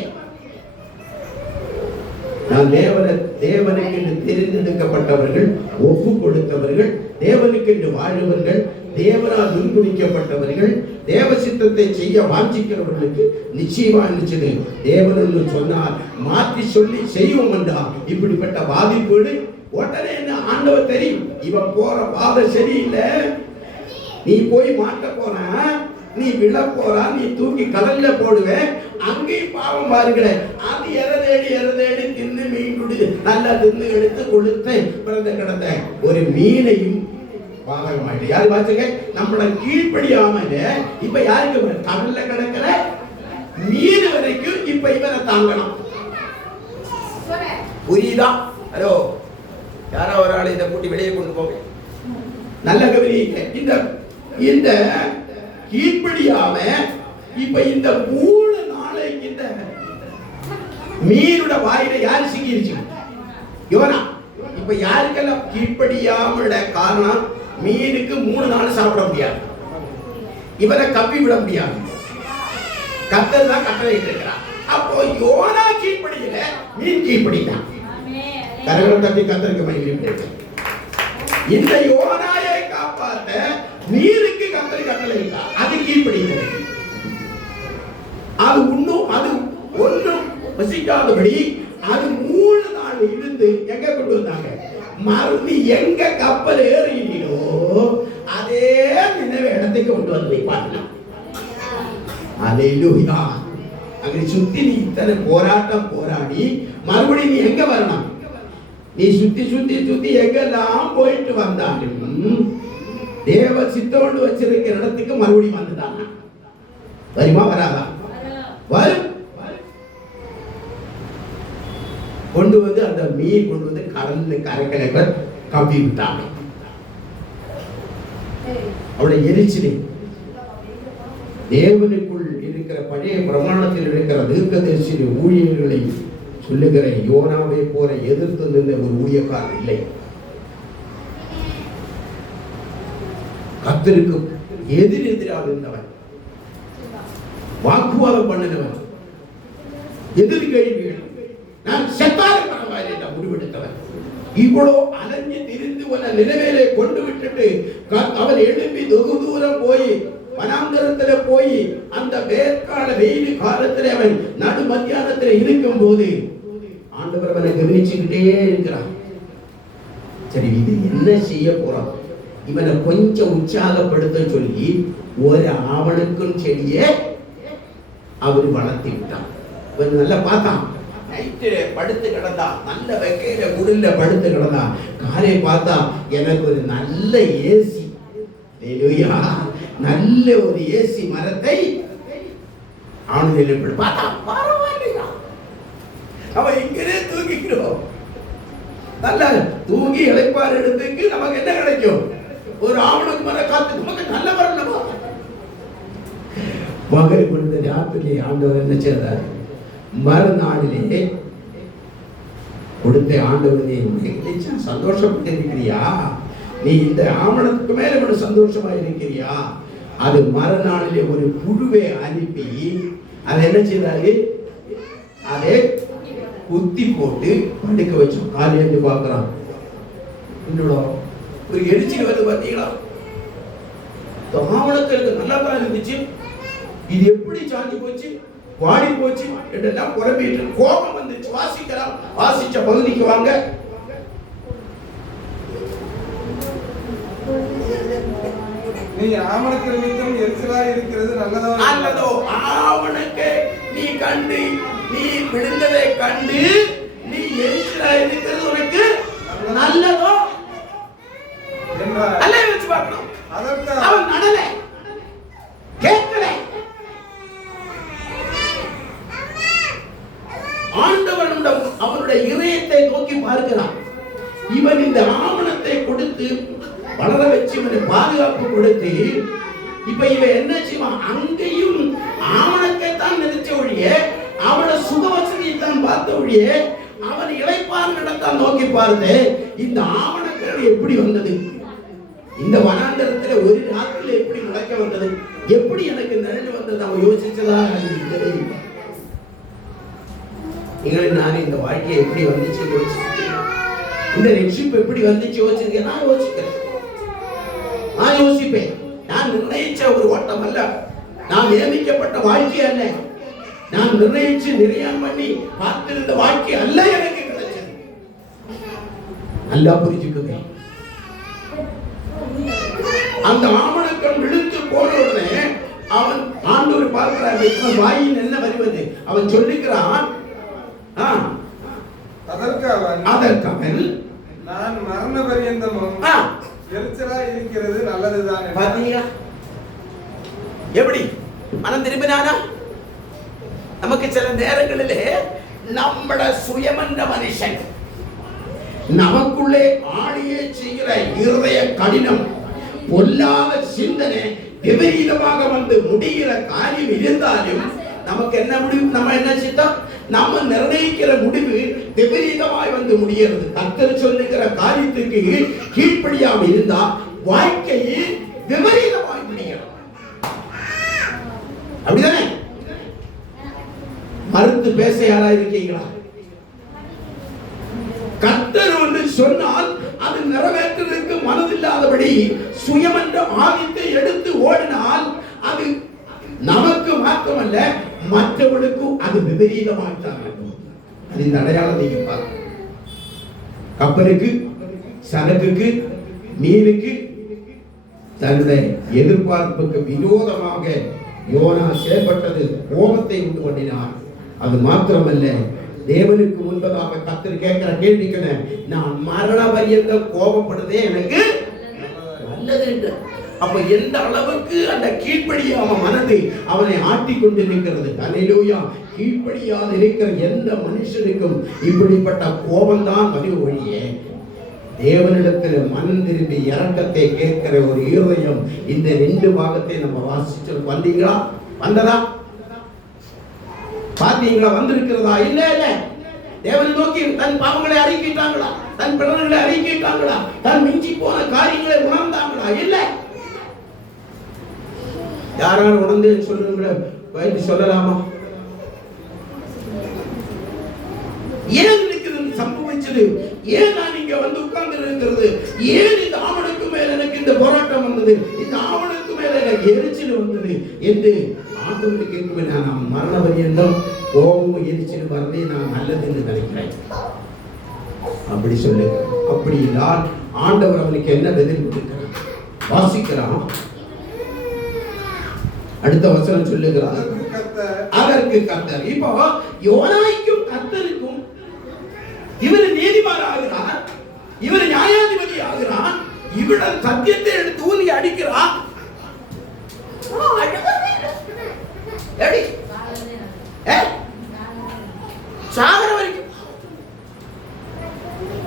நான் தேவனுக்கு தேர்ந்தெடுக்கப்பட்டவர்கள், ஒப்பு கொடுத்தவர்கள், தேவனுக்கு வாழ்வர்கள், தேவனால் முன்குறிக்கப்பட்டவர்கள், தேவ சித்தத்தை செய்ய வாஞ்சிக்கிறவர்களுக்கு நிச்சயமா இருந்துச்சு. தேவன் சொன்னார், மாற்றி சொல்லி செய்வோம் என்றா இப்படிப்பட்ட பாதிப்போடு உடனே என்ன ஆண்டவர் தெரியும், இவன் போற பாதை சரியில்லை, நீ போய் மாட்ட போற, நீ விழ போறா, நீ தூக்கி கடல்ல போடுவேன், அங்கேயும் பாவம் பாருங்க. அது எரதேடி தின்னு மீன் குடி நல்லா தின்னு எடுத்து கொடுத்து பிறந்த கிடந்த ஒரு மீனையும் பாதகமாயிட்டு யாரு பாத்துங்க, நம்மள கீழ்ப்படியாமல இப்ப யாருக்கு கடல்ல கிடக்கிற மீன் வரைக்கும் இப்ப இவரை தாங்கணும். புரியுதா? ஹலோ, யாரோ ஒரு ஆள் இதை கூட்டி வெளியே கொண்டு போங்க. நல்ல கவனிங்க. இந்த கீழ்ப்படியாம இப்ப இந்த 3 நாளைக்கு இந்த மீனோட வாயில யாரு சிக்கிருச்சு? யோனா. இப்ப யாருக்கெல்லாம் கீழ்ப்படியாம காரணம், மீனுக்கு 3 நாள் சாப்பிட முடியாது, இவரை கப்பி விட முடியாது, கர்த்தர் தான் கட்டளை இருக்கிறார். அப்போ யோனா கீழ்ப்படியல, மீன் கீழ்ப்படிதான். கரங்களை தட்டி கர்த்தருக்கு மகிமை. இந்த யோனாயை காப்பாத்த மீனுக்கு கர்த்தர் கட்டளை இல்லை, அது கீழ்ப்படியல. அது ஒன்றும் வசிக்காதபடி அது 3 நாள் இருந்து எங்க கொண்டு வந்தாங்க? மறுபடி எங்க கப்பல் ஏறினோ அதே நினைவு இடத்துக்கு கொண்டு வந்து வைப்பாங்க. அல்லேலூயா. அங்க சுத்தி நீ இத்தனை போராட்டம் போராடி மறுபடியும் நீ எங்க வரணும்? நீ சுத்தி எங்கெல்லாம் போயிட்டு வந்தாலும் தேவ சித்தோடு வச்சிருக்கிற இடத்துக்கு மறுபடியும் வந்துட்டாங்க. வருமா வராதா? வரும். கொண்டு வந்து அந்த மீன் கொண்டு வந்து கடல்ல கரைக்கலை கம்பி விட்டாங்க. அவளை எரிச்சினே. தேவனுக்குள் இருக்கிற பழைய பிரமாணத்தில் இருக்கிற தீர்க்கதரிசி ஊழியர்களை சொல்லுகிற யோனாவை போல எதிர்த்து நின்ற ஒரு ஊழியக்காரர் இல்லை. கர்த்தருக்கு எதிராக இருந்தவன், வாக்குவாதம் பண்ணினவன், எதிர்கேள்விகள், நான் செத்தாலும் பரவாயில்லை நான் முடிவெடுத்தவன். இவ்வளோ அலைஞ்சு திரிந்து உன்னை நினைவேலே கொண்டு விட்டுட்டு அவன் எழுப்பி வெகு தூரம் போய் வனாந்தரத்துல போய் அந்த வேர்க்கால வெயில் காலத்துல அவன் நடு மத்தியானத்துல இருக்கும் போது ஆண்டவர் அவனை கவனிச்சுக்கிட்டே இருக்கிறான். சரி, இது என்ன செய்ய போறான்? இவனை கொஞ்சம் உற்சாகப்படுத்த சொல்லி ஒரு ஆவணக்கும் செடியை அவர் வளர்த்தி விட்டான். இவன் நல்லா பார்த்தான். நைட்டு படுத்து கிடந்தா, நல்ல வெக்கையில குடில்ல படுத்து கிடந்தா, காரை பார்த்தா எனக்கு ஒரு நல்ல ஏசி, நல்ல ஒரு ஏசி மரத்தை ஆணுதல் பார்த்தா பரவாயில்லையா, அவன் இங்கே தூங்கிக்கிறோம். நல்ல தூங்கி இழைப்பார் இடத்துக்கு நமக்கு என்ன கிடைக்கும்? ஒரு ஆவணக்கு மரம் காத்து நமக்கு நல்ல மரம். மகரி பொழுது ராத்திரி ஆண்டவர் என்ன செய்தார்? மறுநாளிலே கொடுத்த ஆண்டவனே, சந்தோஷப்பட்டு இருக்கிறியா? நீ இந்த ஆவணத்துக்கு மேல ஒரு சந்தோஷமா இருக்கிறியா? அது மறுநாளிலே ஒரு புழுவை அனுப்பி அதை என்ன செய்தாரு? அதை குத்தி போட்டு படுக்க வச்சோம். காலையில பார்க்கிறான், ஒரு எரிச்சல் வந்து பார்த்தீங்களா? ஆவணத்திற்கு நல்லா தான் இருந்துச்சு, இது எப்படி சாஞ்சி போச்சு, வாடி போச்சு என்றெல்லாம் புறம்பிட்டு கோபம் வந்துச்சு. வாசிக்கலாம், வாசிச்ச பகுதிக்கு வாங்க. நீ ஆமணக்கு நிமித்தம் எரிச்சலாய் இருக்கிறது நல்லதோ? ஆவணக்கு நீ கண்டு, நீ விழுந்ததை கண்டு நீ எரிச்சலாய் இருக்கிறது உனக்கு நல்லதோ என்றார். அல்ல வச்சு பார்க்கணும். அதற்கு அவன் நடல, கேட்கல. ஆண்டவன் அவனுடைய இதயத்தை நோக்கி பார்க்கிறான். இவன் இந்த ஆவணத்தை கொடுத்து வளர வச்சு இவனை பாதுகாப்பு கொடுத்து, இப்ப இவன் என்ன செய்வான்? அங்கேயும் ஆவணத்தை தான் நினைச்ச ஒழிய, அவனோட சுகவசதியை தான் பார்த்த ஒழிய, அவன் இளைப்பாறு நடத்தான் நோக்கி பார்த்து, இந்த ஆவணங்கள் எப்படி வந்தது? இந்த வனாந்தரத்துல ஒரு நாட்கள் எப்படி முளைக்க வந்தது? எப்படி எனக்கு நிழல் வந்தது? அவன் யோசிச்சதா இல்லை. நான் இந்த வாழ்க்கையை எப்படி வந்துச்சு யோசிச்சிருக்கேன். இந்த ரட்சிப்பு எப்படி வந்துச்சு யோசிச்சிருக்கேன். நான் யோசிப்பேன். நான் நிர்ணயிச்ச ஒரு ஓட்டம் அல்ல, நான் நியமிக்கப்பட்ட வாழ்க்கை அல்ல, நான் நிர்ணயிச்சு நிர்ணயம் பண்ணி பார்த்திருந்த வாழ்க்கை அல்ல எனக்கு கிடைச்சது. நல்லா புரிஞ்சுக்குங்க. அந்த ஆமணக்கன் விழுந்து போன உடனே அவன் ஆண்டவர் பார்க்கிறார், வாயில் என்ன வருவது? அவன் சொல்லுகிறான், அதற்கு அவன் நான் மரண பரியந்தமும் எரிச்சலாய் இருக்கிறது நல்லதுதான். பாத்தீங்களா எப்படி மனம் திரும்பினானா? நமக்கு சில நேரங்களிலே நம்மட சுயமன்ற மனுஷன் நமக்குள்ளே ஆடியே செய்கிற இருதய கடினம், பொல்லாத சிந்தனை விபரீதமாக வந்து முடிகிற காரியம் இருந்தாலும் நமக்கு என்ன முடிவு? நம்ம என்ன செய்தோம்? நம்ம நிர்ணயிக்கிற முடிவு விபரீதமாய் வந்து முடிகிறது. கர்த்தர் சொல்லுகிற காரியத்துக்கு கீழ்ப்படியாம இருந்தா வாழ்க்கையை விபரீதமாய் முடிகிறது. அப்படிதானே? மறுத்து பேச யாரா இருக்கீங்களா? கர்த்தர் ஒன்று சொன்னால் அது நிறைவேற்றுவதற்கு மனதில்லாதபடி சுயமன்ற ஆதித்தை எடுத்து ஓடினால் அது நமக்கு மாற்றமல்ல, மற்றவர்களுக்கும் அது விபரீதமாகத்தான் இருக்கும். அது இந்த அடையாளம் நீங்க பாருங்க. கப்பலுக்கு, சரக்குக்கு, மீனுக்கு தன்னுடைய எதிர்பார்ப்புக்கு விரோதமாக யோனா செயல்பட்டது கோபத்தை உண்டு பண்ணினார். அது மாத்திரமல்ல, தேவனுக்கு முன்பதாக கர்த்தர் கேட்கிற கேள்விக்கு நான் மரண பரியந்தம் கோபப்படுதே எனக்கு நல்லது என்று. அப்ப எந்த அளவுக்கு அந்த கீழ்ப்படியாம மனது அவனை ஆட்டிக் கொண்டிருக்கிறது. அல்லேலூயா. கீழ்ப்படியாது இருக்கிற எந்த மனுஷனுக்கும் இப்படிப்பட்ட கோபம் தான் வரி ஒழியே தேவனிடத்தில் மனம் திரும்பி இரக்கத்தை கேட்கிற ஒரு இருதயம். இந்த ரெண்டு பாகத்தை நம்ம வாசிச்சு வந்தீங்களா? வந்ததா? பாத்தீங்களா? வந்திருக்கிறதா? இல்ல இல்ல. தேவன் நோக்கி தன் பாவங்களை அறிக்கைட்டாங்களா? தன் பிறர்களை அறிக்கைட்டாங்களா? தன் மிஞ்சி போன காரியங்களை உணர்ந்தாங்களா? இல்ல. யாராவது உணர்ந்து சொல்லுங்க, வைத்து சொல்லலாமா? ஏன் எனக்கு சம்பவிச்சது? ஏன் நான் இங்க வந்து உட்கார்ந்து இருக்கிறது? ஏன் இந்த ஆவணக்கு மேல எனக்கு இந்த போராட்டம் வந்தது? இந்த ஆவணக்கு மேல எனக்கு எரிச்சல் வந்தது என்று ஆண்டவருக்கு கேட்குமே. நான் மரண பரியந்தம் கோபம் எரிச்சல் வரதே நான் நல்லது என்று நினைக்கிறேன். அப்படி சொல்லு. அப்படி என்றால் ஆண்டவர் அவனுக்கு என்ன பதில் கொடுக்கிறார்? வாசிக்கிறான். அடுத்த வசனம் சொல்லுகிறார், அதற்கு கர்த்தர். இப்போ யோனாய்க்கும் கர்த்தருக்கும் இவர் நீதிமான் ஆகிறார், இவர் நியாயாதிபதி ஆகிறான், இவருடைய சத்தியத்தை எடுத்து ஊதி அடிக்கிறான். சாகர வரைக்கும்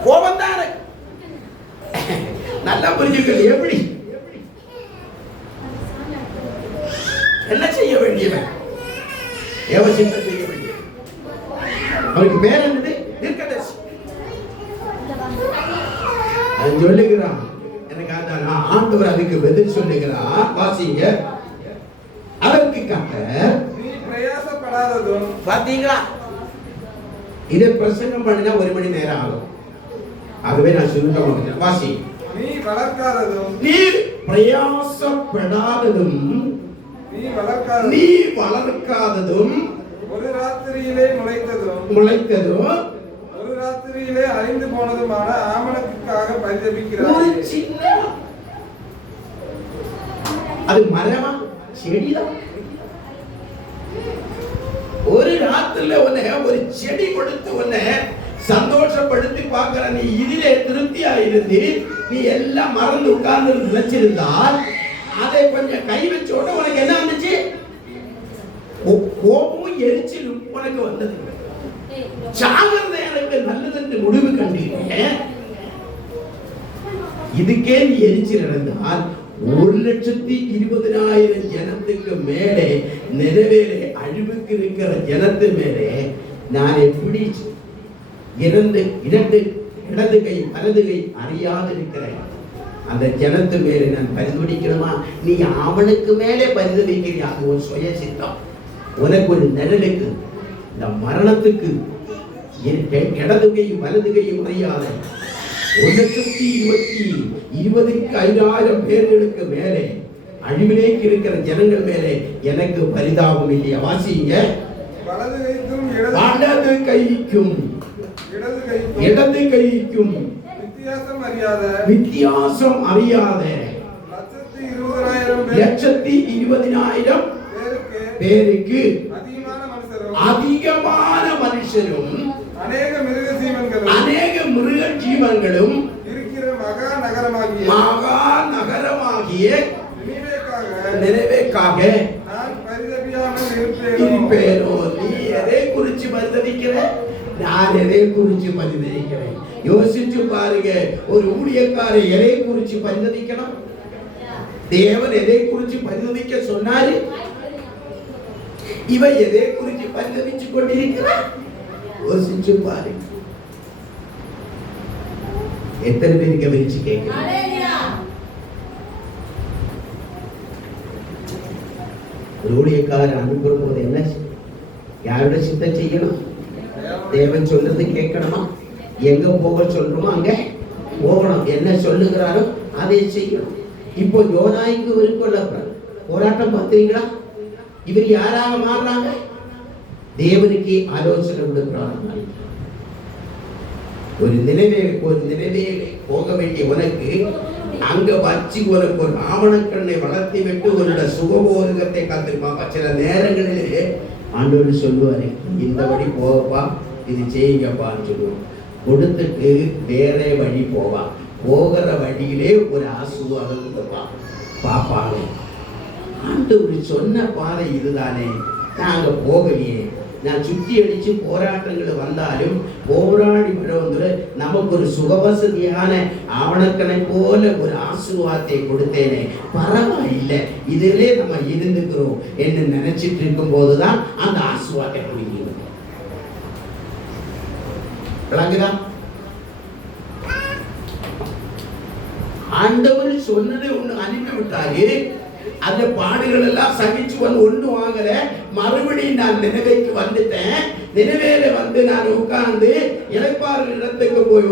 கோபம் தான். நல்லா புரிஞ்சுக்கிறது. எப்படி என்ன செய்ய வேண்டியவன்? யோசித்து செய்ய வேண்டியவன். அவருக்கு பேர் என்னது? தீர்க்கதரிசி. அவன் சொல்லுகிறான், எனக்கு அதான் ஆண்டவர் அதுக்கு பதில் சொல்லுகிறான். வாசிங்க. அதற்கு கர்த்தர் நீ பிரயாசப்படாததும். பாத்தீங்களா? இதை பிரசங்கம் பண்ணினா 1 மணி நேரம் ஆகும். ஆகவே நான் சுருக்கமாக வாசி. நீ வளர்க்காததும், நீ பிரயாசப்படாததும், நீ வளர்க்காததும், ஒரு ராத்திரியிலே முளைத்ததும், ஒரு ராத்திரியிலே அழிந்து போனதுமான ஆமணக்குக்காக பரிதபிக்கிறாய். ஒரு சின்ன அது மரமா செடிதான். ஒரு ராத்திரில உன்னை ஒரு செடி கொடுத்து உன்னை சந்தோஷப்படுத்தி பார்க்கிற நீ இதிலே திருப்தியா இருந்து நீ எல்லாம் மறந்து உட்கார்ந்து நினைச்சிருந்தால் அதை கொஞ்சம் கை வச்ச உடனே உனக்கு என்ன வந்துச்சு? கோபமும் எரிச்சலும் உனக்கு வந்தது. சாகிறது எனக்கு நல்லது என்று முடிவு கண்டீங்க. இதுக்கே நீ எரிச்சல் நடந்தால் 1,20,000 ஜனத்துக்கு மேலே நிலவேலே அழிவுக்கு இருக்கிற ஜனத்து மேலே நான் எப்படி இடது கை வலது கை அறியாது இருக்கிறேன்? அந்த ஜனத்து மேலே நான் பரிந்துரைக்கணுமா? நீ அவனுக்கு மேலே பரிந்துரைக்கிறியா? அது ஒரு சுய சித்தம். உனக்கு ஒரு நிழலுக்கு இந்த மரணத்துக்கு இடது கையும் வலது கையும் அறியாத 1,20,000 பேர்களுக்கு மேலே அழிவிலேக்கு இருக்கிற ஜனங்கள் மேலே எனக்கு பரிதாபம் இல்லையா? வாசிங்க. வலது கைக்கும் இடது கைக்கும் வித்தியாசம் அறியாத 1,20,000 பேருக்கு அதிகமான மனுஷரும் அநேக மிருக ஜீவன்களும் இருக்கிற மகா நகரமாகிய நினைவேக்காக நான் பரிதபியாமல் இருப்பேனோ? நீ எதை குறித்து பரிதபிக்கிற? நான் எதை குறித்து பரிதபிக்கிறேன்? யோசிச்சு பாருங்க. ஒரு ஊழியக்காரை எதை குறித்து பரிதபிக்கணும்? தேவன் எதை குறித்து பரிதபிக்க சொன்னாரு? இவன் எதை குறித்து பரிதபிச்சு கொண்டிருக்கிறான்? யோசிச்சு பாருங்க. எத்தனை பேர் கவனிச்சு கேட்கிறேன்? ஒரு ஊழியக்காரர் அனுப்பும் போது என்ன யாரோட சித்தம் செய்யணும்? தேவன் சொல்றது கேட்கணுமா? எங்க போக சொல்றோமோ அங்க போகணும். என்ன சொல்லுகிறாரோ அதை செய்யணும். இப்போ யோனாய்க்கு கொள்ள போராட்டம் பார்த்தீங்களா? இவர் யாராக மாறுறாங்க? தேவனுக்கு ஆலோசனை கொடுக்கிறாங்க. ஒரு நினைவே போக வேண்டிய உனக்கு அங்க வச்சு உனக்கு ஒரு ஆவணக்கண்ணை வளர்த்தி விட்டு உன்னோட சுகபோதகத்தை காத்திருப்பாங்க. சில நேரங்களிலே ஆண்டவர் சொல்லுவாரு, இந்தபடி போகப்பா, இது செய்யுங்கப்பான்னு சொல்லுவோம். கொடுத்துட்டு வேற வழி போவான். போகிற வழியிலே ஒரு ஆசீர்வாதம் கொடுப்பான். பாப்பாங்க, ஆண்டவர் சொன்ன பாதை இதுதானே, நாங்க போகலையே. நான் சுற்றி அடிச்சு போராட்டங்கள் வந்தாலும் போராடி வந்து நமக்கு ஒரு சுகவசதியான ஆவணக்கணை போல ஒரு ஆசீர்வாதத்தை கொடுத்தேனே, பரவாயில்லை, இதிலே நம்ம இருந்துக்கிறோம் என்று நினைச்சிட்டு இருக்கும் போதுதான் அந்த ஆசீர்வாதத்தை பிடிக்கிறது. ஆண்டவர் சொன்னதை ஒண்ணு அனுப்பி விட்டாரு. அந்த பாடுகள் எல்லாம் சகிச்சு ஒண்ணு வாங்கல. மறுபடியும் நான் நினைவைக்கு வந்துட்டேன். நினைவேல வந்து நான் உட்கார்ந்து இளைப்பாறு இடத்துக்கு போய்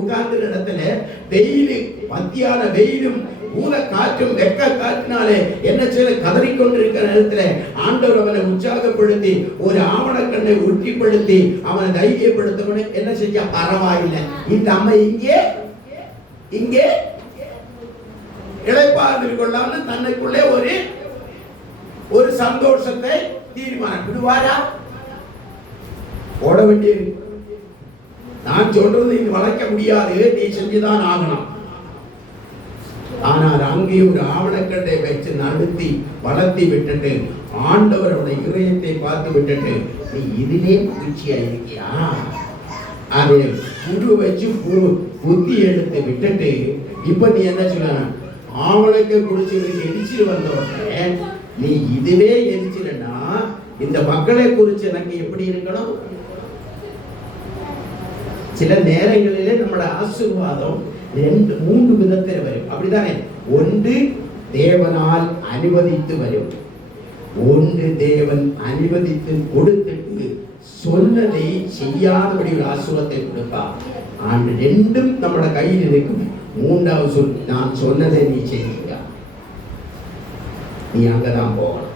உட்கார்ந்து இடத்துல வெயில், மத்தியான வெயிலும் ஊத காற்றும் வெக்க காற்றினாலே என்ன செய்ய கதறிக்கொண்டிருக்கிற நேரத்துல ஆண்டவர் அவனை உற்சாகப்படுத்தி ஒரு ஆவணக்கண்ணை உறுதிப்படுத்தி அவனை தைரியப்படுத்தவனு என்ன செஞ்சா, பரவாயில்லை, இந்த அம்மா இங்கே இளைப்பாறு கொள்ளாமல் தன்னைக்குள்ளே ஒரு சந்தோஷத்தை தீர்மானம் விடுவாரா? ஓட வேண்டியது. நான் சொல்றது இங்க வளர்க்க முடியாது, நீ செஞ்சுதான் ஆகணும். ஆனால் அங்கே ஒரு ஆவணக்கட்டை வச்சு நடத்தி வளர்த்தி விட்டுட்டு ஆண்டவர் அவருடைய இதயத்தை பார்த்து விட்டுட்டு, நீ இதிலே மகிழ்ச்சியா இருக்கியா? அதை புது வச்சு புத்தி எடுத்து விட்டுட்டு இப்ப நீ என்ன சொல்ல, ஆவணத்தை குடிச்சு எரிச்சிட்டு வந்த உடனே நீ இதுவே எரிச்சிலன்னா இந்த மக்களை குறிச்சு எனக்கு எப்படி இருக்கணும்? சில நேரங்களிலே நம்மளோட ஆசீர்வாதம் 2-3 விதத்தில் வரும், அப்படித்தானே? ஒன்று தேவனால் அனுமதித்து வரும், ஒன்று தேவன் அனுமதித்து கொடுத்துட்டு சொன்னதை செய்யாதபடி ஒரு ஆசீர்வாதத்தை கொடுப்பார். ஆண்டு ரெண்டும் நம்மளோட கையில் இருக்கும். மூன்றாவது சொல், நான் சொன்னதை நீ செய்ய, நீ அங்கதான் போகணும்.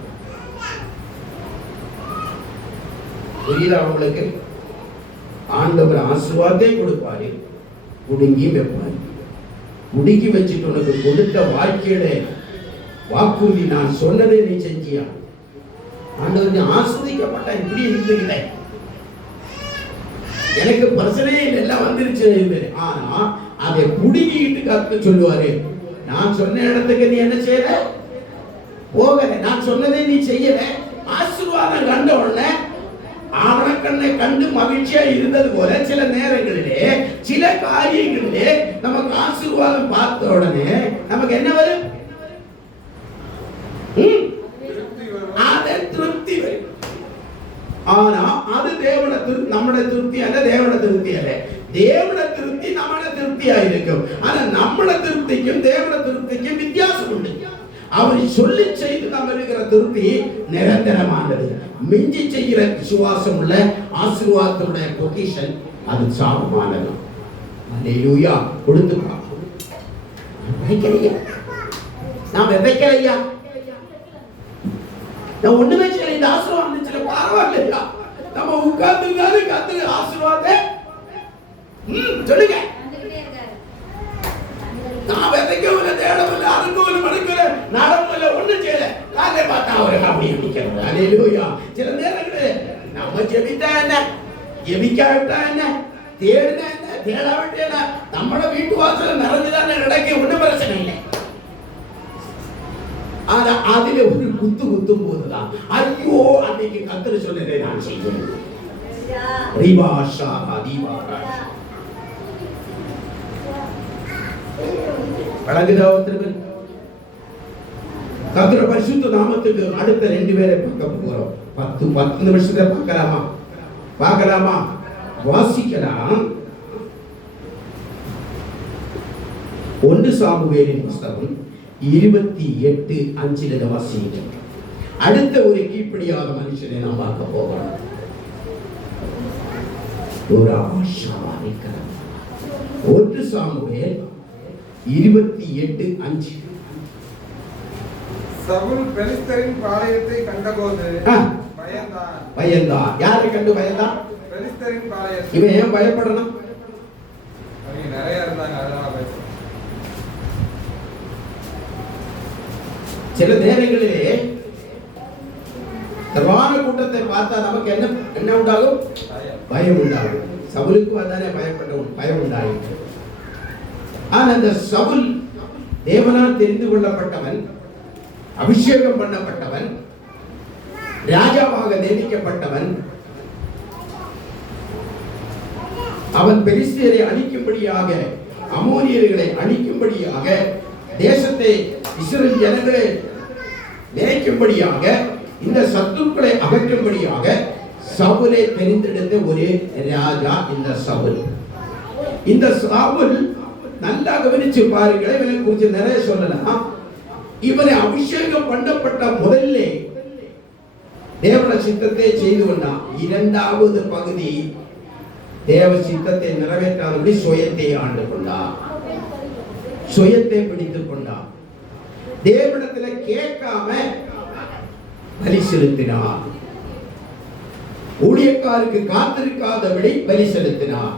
புரியுதா அவங்களுக்கு? ஆண்டவர் ஆசீர்வாதத்தை கொடுப்பாரு, குடுங்கி வைப்பாரு. குடுங்கி வச்சுட்டு உனக்கு கொடுத்த வாழ்க்கையில வாக்குறுதி, நான் சொன்னதை நீ செஞ்சியா? ஆண்டவர், நீ ஆஸ்வதிக்கப்பட்ட இப்படி இருந்துகிட்ட, எனக்கு பிரச்சனையே எல்லாம் வந்துருச்சு. ஆனா அதை புடுங்கிட்டு கர்த்தர் சொல்லுவாரு, நான் சொன்ன இடத்துக்கு நீ என்ன செய்யல, போகல, நான் சொன்னதை நீ செய்யல. ஆசீர்வாதம் கண்ட உடனே ஆவணக்கண்ணை கண்டு மகிழ்ச்சியா இருந்தது போல சில நேரங்களிலே சில காரியங்களிலே நமக்கு ஆசீர்வாதம் பார்த்த உடனே நமக்கு என்ன வரும்? திருப்தி வரும். ஆனா அது தேவன திருப்தி, நம்முடைய திருப்தி அல்ல, தேவன திருப்தி அல்ல. தேவன திருப்தி நம்முடைய திருப்தியா இருக்கும். ஆனா நம்முடைய திருப்திக்கும் தேவன திருப்திக்கும் வித்தியாசம் உண்டு. அவர் சொல்லி செய்து நாம் இருக்கிற திருப்தி நிரந்தரமானது. மிஞ்சி செய்கிற விசுவாசம் உள்ள ஆசீர்வாதத்துடைய பொசிஷன் அது சாபமானது. அல்லேலூயா. கொடுத்து வைக்கலையா, நான் வைக்கலையா, நான் ஒண்ணுமே செய்யல, இந்த ஆசீர்வாதம் இருந்துச்சு பரவாயில்லையா, நம்ம உட்கார்ந்து கத்து ஆசீர்வாதம் சொல்லுங்க. நான் விதைக்கவில்லை, தேடவில்லை, அறுக்கவில்லை, மறுக்கவில்லை, நடவில்லை, ஒண்ணும் செய்யல, நானே பார்த்தா அவருக்கு அப்படி நிற்கிறோம். அல்லேலூயா. சில நேரங்களில் நம்ம ஜெபித்தா என்ன, ஜெபிக்காவிட்டா என்ன, தேடுனா என்ன, தேடாவிட்டா என்ன, நம்மளோட வீட்டு வாசல் நிறைஞ்சுதானே நடக்க, ஒண்ணும் பிரச்சனை இல்லை. அதிலே ஒரு குத்தும் போதுதான் ஐயோ அன்னைக்கு கர்த்தர் சொன்னதை நான் செய்வேன். கர்த்தர் பரிசுத்த நாமத்துக்கு அடுத்த 2 பேரை பார்க்க போறோம். 10 நிமிஷத்தை பார்க்கலாமா? வாசிக்கலாம். 1 சாமுவேலின் புஸ்தகம் 28:5 வாசிங்க. அடுத்த ஒரு கீழ்ப்படியாத மனுஷனை நாம் பார்க்க போகிறோம். ஒரு ஆசாரிக்கிறார். 1 சாமுவேல் 28:5. சவுல் பெலிஸ்தரின் பாளையத்தை கண்டபோது பயந்தான். யாரை கண்டு பயந்தான்? பெலிஸ்தரின் பாளையத்தை. இவன் ஏன் பயப்படணும்? நிறைய இருந்தாங்க, அதனால பயப்பட. சில நேரங்களிலே திரளான கூட்டத்தை பார்த்தா நமக்கு என்ன உண்டாகும்? பயம் உண்டாகும். சவுலுக்கு அதானே பயம் உண்டாயிற்று. ஆனா அந்த சவுல் தேவனால் தெரிந்து கொள்ளப்பட்டவன், அபிஷேகம் பண்ணப்பட்டவன், ராஜாவாக நியமிக்கப்பட்டவன். அவன் பெலிஸ்தியரை அழிக்கும்படியாக, அமோனியர்களை அழிக்கும்படியாக, தேசத்தை இஸ்ரவேல் ஜனங்களை நினைக்கும்படியாக, இந்த சத்துருக்களை அகற்றும்படியாக சவுலை தெரிந்தெடுத்த ஒரு ராஜா இந்த சவுல். இந்த சவுல் நல்லா கவனிச்சு பாருங்கள். இவனை குறித்து நிறைய சொல்லலாம். இவனை அபிஷேகம் பண்ணப்பட்ட முதல்ல தேவ சித்தத்தை செய்து கொண்டான். 2வது பகுதி தேவ சித்தத்தை நிறைவேற்றாதபடி சுயத்தை ஆண்டு கொண்டான், சுயத்தை பிடித்துக் கொண்டான். தேவனிடத்துல கேட்காம பலி செலுத்தினார். ஊழியக்காருக்கு காத்திருக்காதபடி பலி செலுத்தினார்.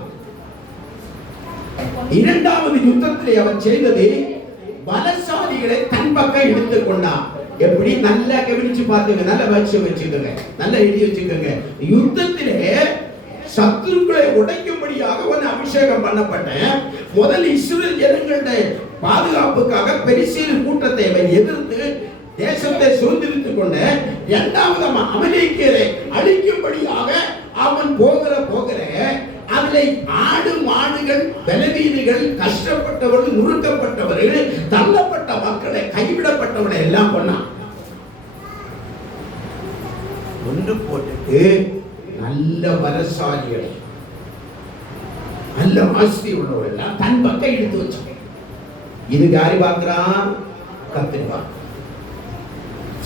2வது யுத்தத்திலே அவன் செய்தது பலசாலிகளை தன் பக்கம் எடுத்துக் கொண்டான். எப்படி? நல்லா கவனிச்சு பார்த்துங்க, நல்ல வச்சுக்கோங்க, நல்லா எழுதி வச்சுக்கோங்க. யுத்தத்திலே சத்துருக்களை உடைக்கும்படியாக ஒரு அபிஷேகம் பண்ணப்பட்டேன். முதல் இஸ்ரவேல் ஜனங்களுடைய பாதுகாப்புக்காக பெலிஸ்தீர் கூட்டத்தை எதிர்த்து தேசத்தை சுதந்திரித்துக் கொண்ட 2வது அமலேக்கியரை அழிக்கும்படியாக அவன் போகிற அதில் ஆடு மாடுகள், பலவீனர்கள், கஷ்டப்பட்டவர்கள், நுறுக்கப்பட்டவர்கள், தள்ளப்பட்ட மக்களை, கைவிடப்பட்டவர்களை எல்லாம் பண்ணான். ஒன்று போட்டுட்டு நல்ல பலசாலிகளை, நல்ல ஆஸ்தி உள்ளவர்கள் தன் பக்கம் எடுத்து வச்சான். இது யாரு பார்க்கிறான்? கர்த்தர்.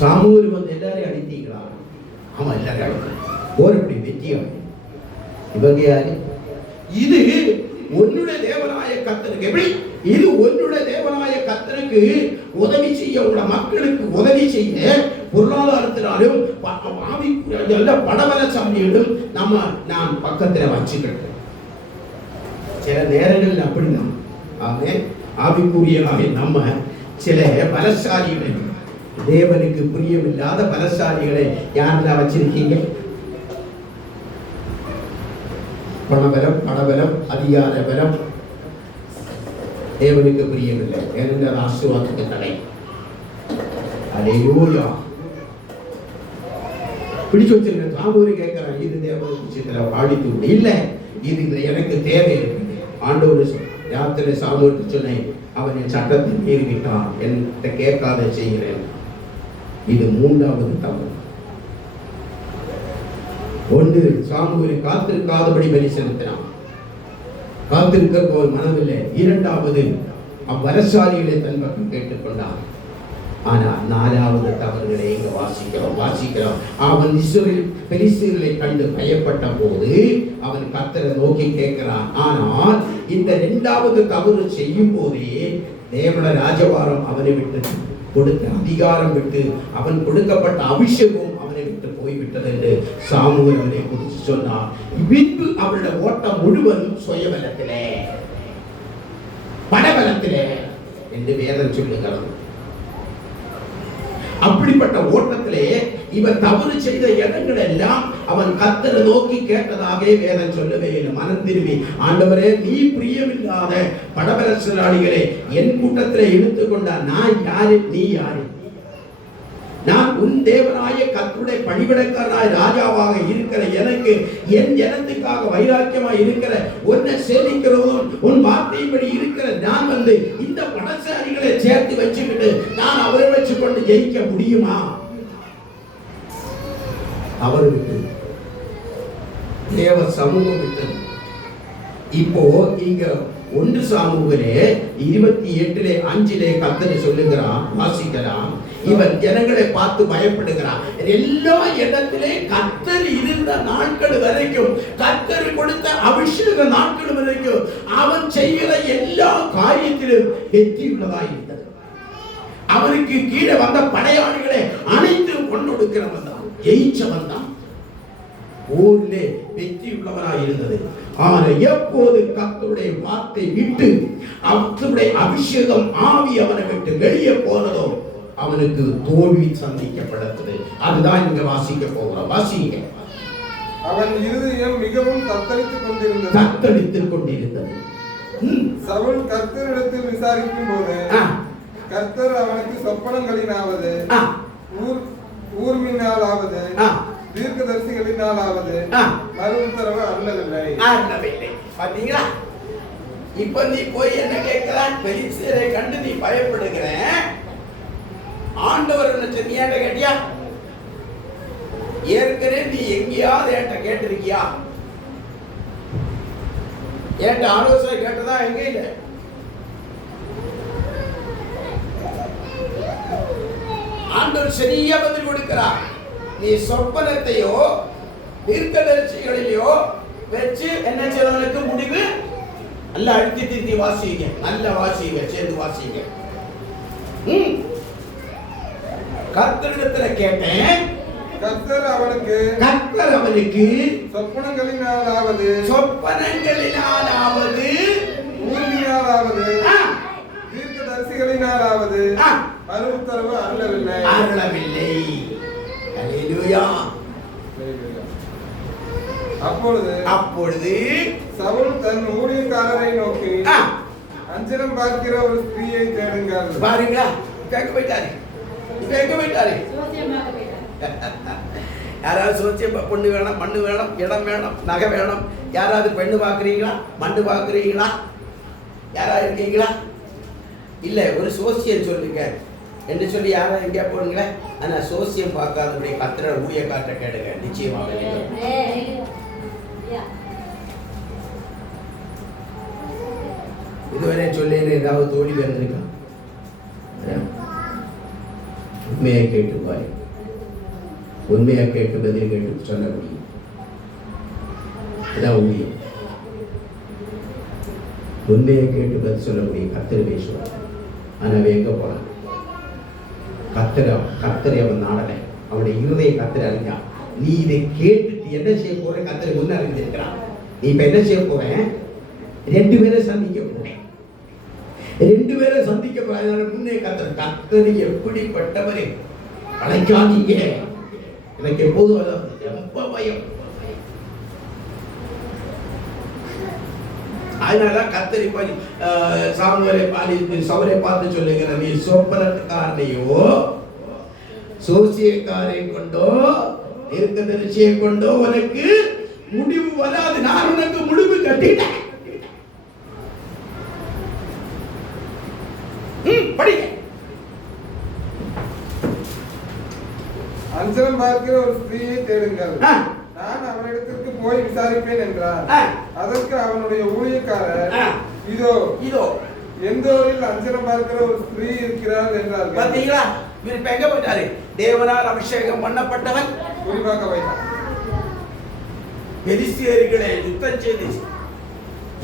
சாமுவேல் வந்து எல்லாரையும் அடித்தீங்களா? ஆமா, எல்லாரும் அடிக்கிறான். ஒருபடி வெற்றியம். இவங்க யாரு? இது உன்னுடைய தேவனாய கர்த்தருக்கு. எப்படி? இது உன்னுடைய தேவனாய கர்த்தருக்கு உதவி செய்ய, உங்களோட மக்களுக்கு உதவி செய்ய, பொருளாதாரத்தினாலும் படபலசாலியிலும் நான் பக்கத்தில் வச்சுக்கிறேன். சில நேரங்கள் அப்படிதான் ஆவிக்குரியவராக நம்ம சில பலசாலிகளை தேவனுக்கு பிரியமில்லாத பலசாலிகளை யாரெல்லாம் வச்சிருக்கீங்க? பணபலம், பணபலம், அதிகார பலம் தேவனுக்கு பிரியமில்லை. ஏனென்றால் ஆசீர்வாதத்துக்கு தடை. அல்லேலூயா. பிடிச்சு வச்சிருக்க சாமூரி கேட்கிறான், இது தேவனுக்கு சித்திர பாடித்து விடு. இல்ல, இது எனக்கு தேவை இருக்குது. ஆண்டவர் யாத்திரை சாமூருக்கு சொன்னேன், அவன் என் சட்டத்தை மீறிவிட்டான், என்கிட்ட கேட்காத செய்கிறேன். இது மூன்றாவது தவறு. ஒன்று, சாமூரை காத்திருக்காதபடி பலி செலுத்தினான். காத்திருக்க போல் மனமில்லை. இரண்டாவது, அவ்வரசாலிகளை தன் பக்கம் கேட்டுக்கொண்டான். ஆனால் நாலாவது தவறுகளை இங்க வாசிக்கிறோம். அவன் இஸ்ரவேல் பெலிஸ்தீர்களை கண்டு பயப்பட்ட போது அவன் கர்த்தரை நோக்கி கேட்கிறான். ஆனால் இந்த இரண்டாவது தவறு செய்யும் போதே தேவன ராஜபாரம் அவனை விட்டு கொடுத்த அதிகாரம் விட்டு, அவன் கொடுக்கப்பட்ட அபிஷேகம் அவனை விட்டு போய்விட்டது என்று சாமுவேல் அவனை குறித்து சொன்னார். பின்பு அவருடைய ஓட்டம் முழுவதும் சுயபலத்திலே, பணபலத்திலே என்று வேதம் சொல்லுகிறது. அப்படிப்பட்ட ஓட்டத்திலே இவன் தவறு செய்த இடங்கள் எல்லாம் அவன் கர்த்தரை நோக்கி கேட்டதாக வேதம் சொல்லவே இல்லை. மனம் திரும்பி, ஆண்டவரே, நீ பிரியமில்லாத படபலசாலிகளை என் கூட்டத்திலே இழுத்துக் கொண்டார். நான் யாரு, நீ யாரு? நான் உன் தேவனாய கர்த்தருடைய பணிவிடைக்காரனாய் ராஜாவாக இருக்கிற எனக்கு, என் ஜனத்துக்காக வைராக்கியமாய் இருக்கிற, உன்னை சேவிக்கிறதும் உன் வார்த்தையின்படி இருக்கிற நான் வந்து இந்த படசாலிகளை சேர்த்து வச்சுக்கிட்டு நான் அவரை வச்சு கொண்டு ஜெயிக்க முடியுமா? அவர் விட்டு, தேவ சமூகம் விட்டது. இப்போ இங்க 1 சாமுவேலே 28:5 கர்த்தர் சொல்லுகிறான், வாசிக்கலாம். இவன் ஜனங்களை பார்த்து பயப்படுகிறான். எல்லா இடத்திலே கர்த்தர் இருந்த நாட்கள் வரைக்கும், கர்த்தர் கொடுத்த அபிஷேக நாட்கள் வரைக்கும் அவன் செய்கிற எல்லா காரியத்திலும் வெற்றி உள்ளதாய் இருந்தது. அவனுக்கு கீழே வந்த படையாளிகளை அனைத்து கொண்டொடுக்கிறவன் தான், ஜெயிச்சவன் தான், ஊரிலே வெற்றி உள்ளவனாய் இருந்தது. ஆனால் எப்போது கர்த்தருடைய வார்த்தை விட்டு அவருடைய அபிஷேகம் ஆவி அவனை விட்டு வெளியே போனதோ அவனுக்கு தோல்வி சந்திக்கப்பட்டது. அதுதான் இங்க வாசிக்க போகிறோம். வாசிங்க. அவன் இருதயம் மிகவும் தத்தளித்துக் கொண்டிருந்தது. சவுல் கர்த்தரிடத்தில் விசாரிக்கும் போது கர்த்தர் அவனுக்கு சொப்பனங்களினாவது, ஊர்மினாலாவது, தீர்க்கதரிசிகளினாலாவது மறு உத்தரவு அருளவில்லை. பாத்தீங்களா? இப்ப நீ போய் என்ன கேட்கிறான்? பெலிஸ்தரை கண்டு நீ பயப்படுகிற, ஆண்டவர் என்ன சொன்னியாட்ட கேட்டியா? ஏற்கனவே நீ எங்கேயாவது என்கிட்ட கேட்டிருக்கியா? என்கிட்ட ஆலோசனை கேட்டதா? எங்க இல்ல. ஆண்டவர் சரியா பதில் கொடுக்கிறார். நீ சொப்பனத்தையோ தீர்க்கதரிசிகளிலையோ வச்சு என்ன செய்வதற்கு முடிவு? நல்ல அழுத்தி திருத்தி வாசிங்க, நல்ல வாசிங்க, சேர்ந்து வாசிங்க. கர்த்தரிடத்துல கேட்டேன், கர்த்தர் அவனுக்கு சொப்பனங்களினாலாவது, ஊர்மியாலாவது, தீர்க்கதரிசிகளினாலாவது மறு உத்தரவு அருளவில்லை. அல்லேலூயா. அப்பொழுது சவுல் தன் ஊழியக்காரரை நோக்கி, அஞ்சனம் பார்க்கிற ஒரு ஸ்திரீயை தேடுங்கள். பாருங்களா, கேட்க போயிட்டாரு. யாராவது சோசிய பொண்ணு வேணும், மண்ணு வேணும், இடம் வேணும், நகை வேணும். யாராவது பெண்ணு பார்க்குறீங்களா, மண்ணு பார்க்குறீங்களா? யாராவது இருக்கீங்களா? இல்லை, ஒரு சோசியம் சொல்லுங்க என்று சொல்லி யாரும் எங்கேயா போடுங்களேன். ஆனால் சோசியம் பார்க்காதபடி கத்திர ஊழிய காட்ட கேடுங்க, நிச்சயமாக. இதுவரை சொல்லி ஏதாவது தோல்வி வந்திருக்கா? உண்மையை கேட்டு பாரு, உண்மையை கேட்டு பதில் கேட்டு சொல்ல முடியும். இதான் ஊழியம். உண்மையை கேட்டு பதில் சொல்ல முடியும். கர்த்தர் பேசுவார். ஆனால் எங்க போனான்? கர்த்தரை அவன் நாடலை. அவனுடைய இருதய கர்த்தர் அறிஞ்சான். நீ இதை கேட்டுட்டு என்ன செய்ய போற? கர்த்தரை முன்ன அறிஞ்சிருக்கிறான். நீ இப்ப என்ன செய்ய போறேன்? 2 பேரை சந்திக்க போறேன். 2 பேரை சந்திக்க போற. முன்னே கர்த்தர் எப்படிப்பட்டவரே அழைக்காதீங்க. எனக்கு எப்போதும் ரொம்ப பயம். அதனால கத்தரி சவரை பார்த்து சொல்லுகிற, நீ சொப்பனக்காரனையோ சோசியக்காரை கொண்டோ தீர்க்கதரிசியை கொண்டோ உனக்கு முடிவு வராது. நான் உனக்கு முடிவு கட்டிட்டேன். படிங்க. அஞ்சனம் பார்க்கிற ஒரு ஸ்திரீயை தேடுங்கள், நான் அவனிடத்திற்கு போய் விசாரிப்பேன் என்றார். அதற்கு அவனுடைய ஊழியக்காரர், இதோ இதோ எந்தோரில் அஞ்சனம் பார்க்கிற ஒரு ஸ்திரீ இருக்கிறார் என்றார். பாத்தீங்களா, இவர் எங்க போயிட்டாரு? தேவனால் அபிஷேகம் பண்ணப்பட்டவன், குறிப்பாக வைத்தார். பெலிஸ்தியர்களை யுத்தம் செய்து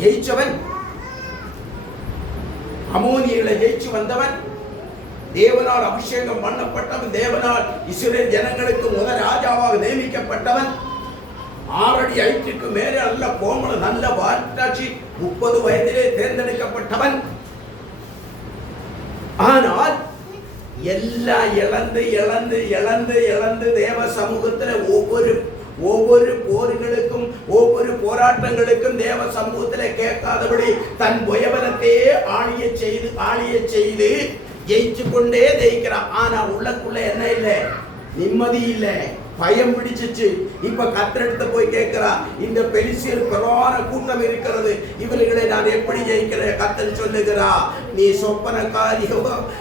ஜெயிச்சவன், அமோனியர்களை ஜெயிச்சு வந்தவன், தேவனால் அபிஷேகம் பண்ணப்பட்டவன், தேவனால் இஸ்ரவேல் ஜனங்களுக்கு முதல் ராஜாவாக நியமிக்கப்பட்டவன், 6 அடி ஹைட்டுக்கு மேலே நல்ல கோமள நல்ல வார்த்தாட்சி, 30 வயதிலே தேர்ந்தெடுக்கப்பட்டவன். ஆனால் எல்லாம் இழந்து இழந்து இழந்து இழந்து தேவ சமூகத்தில் ஒவ்வொரு போர்களுக்கும் ஒவ்வொரு போராட்டங்களுக்கும் தேவ சமூகத்தில் கேட்காதபடி தன் புயபலத்தையே ஆழிய செய்து ஜெயிச்சு கொண்டே ஜெயிக்கிறான். ஆனா உள்ளக்குள்ள என்ன இல்லை? நிம்மதி இல்லை, பயம் பிடிச்சிச்சு. இப்ப கத்தரிடத்தை போய் கேட்கிறா, இந்த பெலிஸ்தியர் பிரதான கூட்டம் இருக்கிறது, இவர்களை நான் எப்படி ஜெயிக்கிறேன்? கத்தர் சொல்லுகிறா, நீ சொப்பனக்காரியோ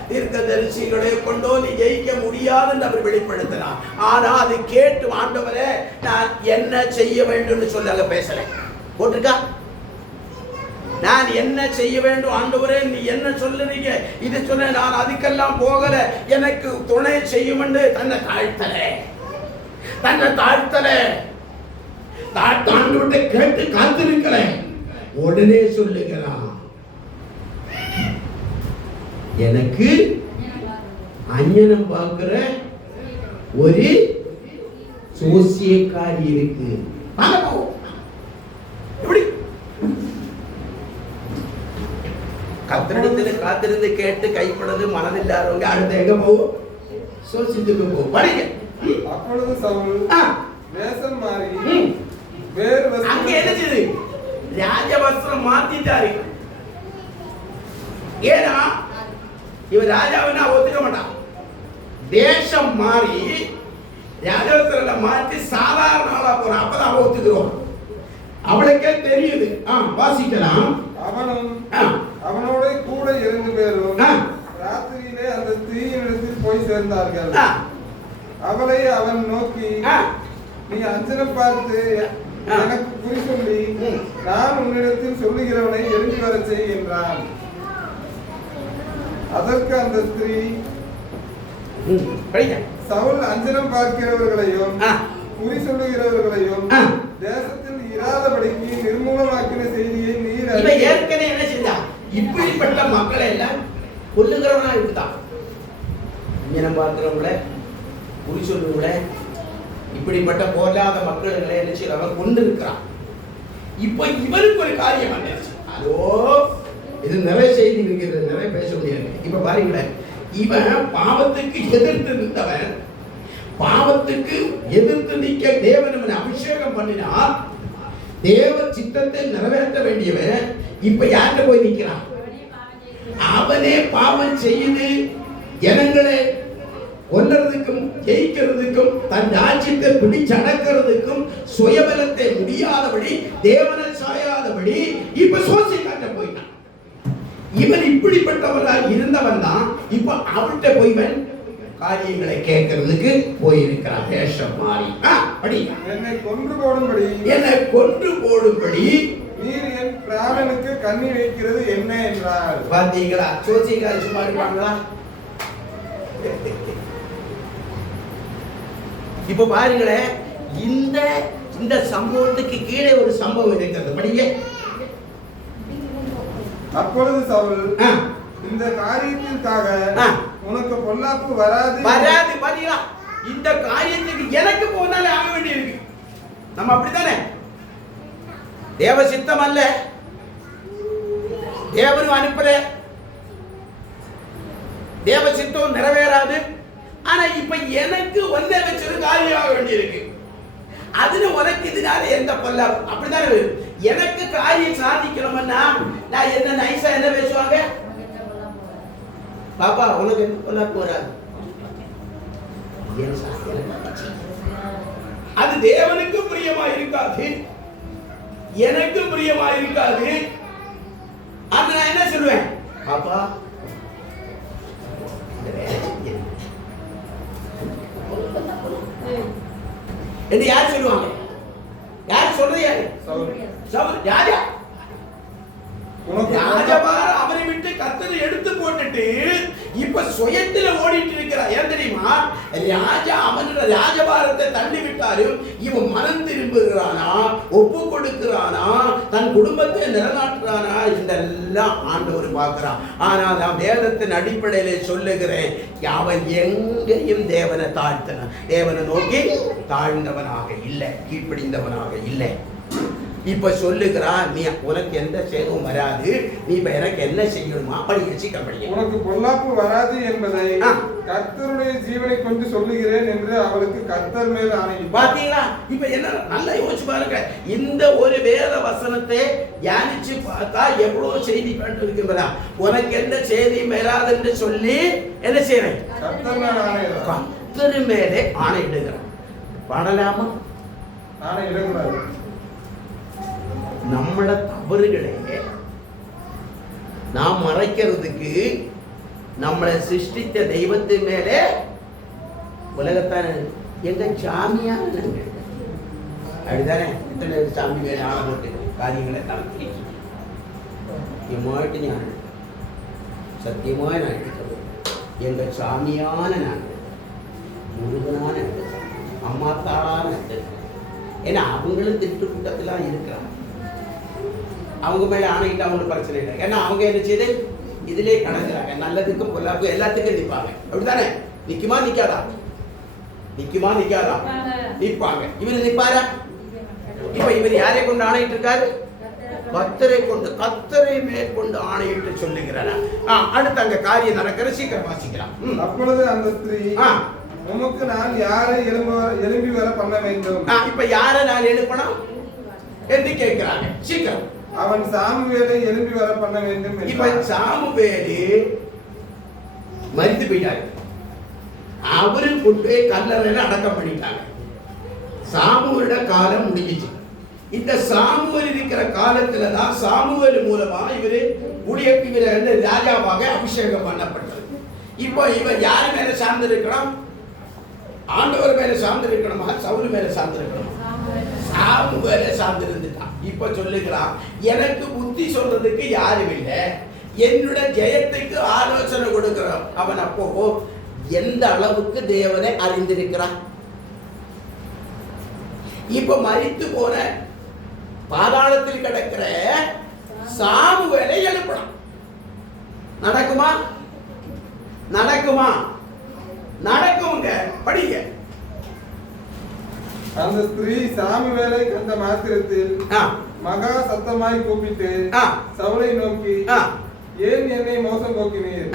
தீர்க்கதரிசிகளை கொண்டோ நீ ஜெயிக்க முடியாதுன்னு அவர் வெளிப்படுத்தினார். ஆனா அது கேட்டு, ஆண்டவரே நான் என்ன செய்ய வேண்டும் சொல்ல பேசல போட்டிருக்கா, நான் என்ன செய்ய வேண்டும் ஆண்டவரே, நீ என்ன சொல்லுறீங்க? இது சொன்ன, நான் அதுக்கெல்லாம் போகல, எனக்கு துணை செய்யும் என்று தன்னை தாழ்த்தல தாழ்த்தாண்டு கேட்டு காத்திருக்கிறேன். உடனே சொல்லுகிறான், எனக்கு அஞ்ஞனம் பார்க்கிற ஒரு சோசியக்காரி இருக்கு. எப்படி கத்தரிடத்தில் காத்திருந்து கேட்டு கைப்படுறது மனதில்லாதவங்க அடுத்த எங்க போவோம்? சோசியத்துக்கு போவோம். படிங்க. அப்பொழுது சவுல் வேஷம் மாறி வேறு அங்க என்ன செய்து ராஜ வஸ்திரம் மாத்திட்டாரு. ஏன்னா இவர் ராஜாவை ஒத்துக்க மாட்டான். வேஷம் மாறி ராஜவஸ்திரத்தை மாற்றி சாதாரண ஆளா போறான். அப்பதான் அவ ஒத்துக்கிறோம். அவளுக்கே தெரியுது. வாசிக்கலாம். அவனும் அவனோட கூட 2 பேரும் ராத்திரியிலே அந்த ஸ்திரீயினிடத்தில் போய் சேர்ந்தார்கள். அவளை அவன் நோக்கி, நீ அஞ்சனம் பார்த்து எனக்கு குறி சொல்லி நான் உன்னிடத்தில் சொல்லுகிறவனை எழுதி வர செய் என்றான். அதற்கு அந்த ஸ்திரீ, சவுல் அஞ்சனம் பார்க்கிறவர்களையும் குறி சொல்லுகிறவர்களையும் தேசத்தில் இராதபடிக்கு நிர்மூலமாக்கின செய்தியை நீர் ஏற்கனவே என்ன செஞ்சா? இப்படிப்பட்ட மக்களை எல்லாம் கொல்லுகிறவனா இருக்குதான். அஞ்சனம் பார்க்கிறவங்கள, குறி சொல்லுவங்கள, இப்படிப்பட்ட போராத மக்களை என்ன செய்யறவன் கொண்டு இருக்கிறான். இப்ப இவருக்கு ஒரு காரியம் வந்துருச்சு. அதோ இது நிறைய செய்தி இருக்கிறது, நிறைய பேச முடியாது. இப்ப பாருங்களேன், இவன் பாவத்துக்கு எதிர்த்து நின்றவன், பாவத்துக்கு எதிர்த்து நிற்க தேவன் அபிஷேகம் பண்ணினார். தேவ சித்தத்தை நிறைவேற்ற வேண்டியவன் இப்ப யார்கிட்ட போய் நிற்கிறான்? அவனே பாவம் செய்து ஜனங்களை கொல்றதுக்கும் ஜெயிக்கிறதுக்கும் தன் ராஜ்யத்தை பிடிச்சடக்கிறதுக்கும் சுயபலத்தை முடியாதபடி தேவனை சாயாதபடி இப்ப சோசியக்காட்ட போயிட்டான். இவன் இப்படிப்பட்டவர்களாக இருந்தவன் தான் இப்ப அவர்கிட்ட போய்வன் காரியங்களை கேட்கறதுக்கு போயிருக்கிறான். வேஷம் மாறி என்னை கொன்று போடும்படி நீர் என் பிராணனுக்கு கண்ணி வைக்கிறது என்ன என்றார். பாத்தீங்களா? சோசியக்காரி சும்மா இருப்பாங்களா? இப்ப பாருங்களேன், இந்த சம்பவத்துக்கு கீழே ஒரு சம்பவம் இருக்கிறது. படிங்க. அப்பொழுது சவுல், இந்த காரியத்திற்காக உனக்கு பொல்லாப்பு வராது. பாத்தீங்களா? இந்த காரியத்துக்கு எனக்கு போனாலே ஆக வேண்டி இருக்கு. நம்ம அப்படித்தானே? தேவ சித்தம் அல்ல, தேவனும் அனுப்பல, தேவ சித்தம் நிறைவேறாது. ஆனா இப்ப எனக்கு ஒன்றை வச்சது காரியமாக வேண்டியிருக்கு. அதுல உனக்கு இதனால எந்த பொல்லாப்பு அப்படித்தானே. எனக்கு காரியம் சாதிக்கணும்னா நான் என்ன நைஸா என்ன பேசுவாங்க, பாப்பா உனக்கு எந்த பொல்லாப்பு வராது. அது தேவனுக்கு பிரியமா இருக்காது, எனக்கு பிரியமா இருக்காது. அது நான் என்ன சொல்லுவேன், பாப்பா என்று யார் சொல்லுவாங்க? யார் சொல்றது? யாரு? சவுல். ராஜா. ராஜபாரம் அவரை விட்டு கர்த்தரை எடுத்து போட்டுட்டு இப்ப சுயத்துல ஓடிட்டு இருக்கிறார். ஏன் தெரியுமா? ராஜா அவனோட ராஜபாரத்தை தள்ளி விட்டாலும் இவன் மனம் திரும்புகிறானா, ஒப்பு கொடுக்கிறானா, தன் குடும்பத்தை நிலநாட்டுறானா, இதெல்லாம் ஆண்டவர் பார்க்கிறான். ஆனால் நான் வேதத்தின் அடிப்படையில சொல்லுகிறேன், அவன் எங்கேயும் தேவனை தாழ்த்தினான். தேவனை நோக்கி தாழ்ந்தவனாக இல்லை, கீழ்ப்படிந்தவனாக இல்லை. இப்ப சொல்லுகிறான், நீ உனக்கு எந்த சேதமும் வராது, நீ இப்ப எனக்கு என்ன செய்யணுமா படிக்க சீக்கிரம் படிக்க. உனக்கு பொல்லாப்பு வராது என்பதை கர்த்தருடைய ஜீவனை கொண்டு சொல்லுகிறேன் என்று அவளுக்கு கர்த்தர் மேல் ஆணையிட்டார். பாத்தீங்களா? இப்ப என்ன நல்லா யோசிச்சு பாருங்க. இந்த ஒரு வேத வசனத்தை தியானிச்சு பார்த்தா எவ்வளவு செய்தி பண்ணிட்டு இருக்குங்களா. உனக்கு எந்த செய்தியும் வராது என்று சொல்லி என்ன செய்யறேன்? கர்த்தர் மேல் ஆணையிடுறார். கர்த்தர் மேலே ஆணையிடுகிறான். பாடலாமா? ஆணையிடக்கூடாது. நம்மள தவறுகளே நாம் மறைக்கிறதுக்கு நம்மளை சிருஷ்டித்த தெய்வத்தின் மேலே உலகத்தான எங்க சாமியான அப்படிதானே இத்தனை சாமி மேலே ஆள போட்டு காரியங்களை நடத்தி சத்தியமாயிட்டு ஞான சத்தியமாக நான் எடுக்கிறேன். எங்க சாமியான நாங்கள் முருகனான அம்மாத்தாளான ஏன்னா அவங்களும் திட்டு கூட்டத்திலாம் இருக்கிறாங்க. அவங்க மேல ஆணையிட்டு அவங்களுக்கு பிரச்சனை இல்லை. ஏன்னா அவங்க என்ன செய்து இதிலே கணக்குறாங்க. நல்லதுக்கும் பொல்லாப்புக்கும் எல்லாத்துக்கும் நிற்பாங்க. அப்படித்தானே? நிக்குமா நிக்காதா? நிக்குமா நிக்காதா? நிற்பாங்க. இவர் நிற்பாரா? இப்ப இவர் யாரை கொண்டு ஆணையிட்டு இருக்காரு? கர்த்தரை கொண்டு, கர்த்தரை மேற்கொண்டு ஆணையிட்டு சொல்லுகிறாரா? அடுத்து அங்க காரியம் நடக்கிற சீக்கிரம் வாசிக்கலாம். அப்பொழுது அந்த ஸ்திரீ, உமக்கு நான் யாரை எழும்பி வர பண்ண வேண்டும்? இப்ப யாரை நான் எழுப்பணும் என்று கேட்கிறாங்க. சீக்கிரம். அவன் சாமுவேலை எழும்பி வர பண்ண வேண்டும். இப்ப சாமுவேலு மரித்து போயிட்டாரு. அவரு கொண்டு கல்லறையில அடக்கம் பண்ணிட்டாங்க. சாமுவேலோட காலம் முடிஞ்சிச்சு. இந்த சாமுவேல் இருக்கிற காலத்துல தான் சாமுவேல் மூலமா இவரு ராஜாவாக அபிஷேகம் பண்ணப்பட்டது. இப்போ இவர் யாரு மேல சார்ந்து இருக்கணும்? ஆண்டவர் மேல சார்ந்து இருக்கணுமா, சவுல் மேல சார்ந்து இருக்கணுமா? சாமுவேலை சார்ந்து இருந்துட்டான். இப்ப சொல்லுகிறான், எனக்கு புத்தி சொல்றதுக்கு யாரும் இல்லை, என்னோட ஜெயத்துக்கு ஆலோசனை கொடுக்கிறான். அவன் அப்போ எந்த அளவுக்கு தேவனை அறிந்திருக்கிறான். இப்ப மரித்து போன பாதாளத்தில் கிடக்கிற சாமுவேலை எழுப்பணும். நடக்குமா? நடக்குமா? நடக்குங்க. படிங்க. அந்த ஸ்திரீ சாமுவேலை கண்ட மாத்திரத்தில் மகா சத்தமாய் கூப்பிட்டு சவுலை நோக்கி, ஏன் என்னை மோசம் போக்கினீர்?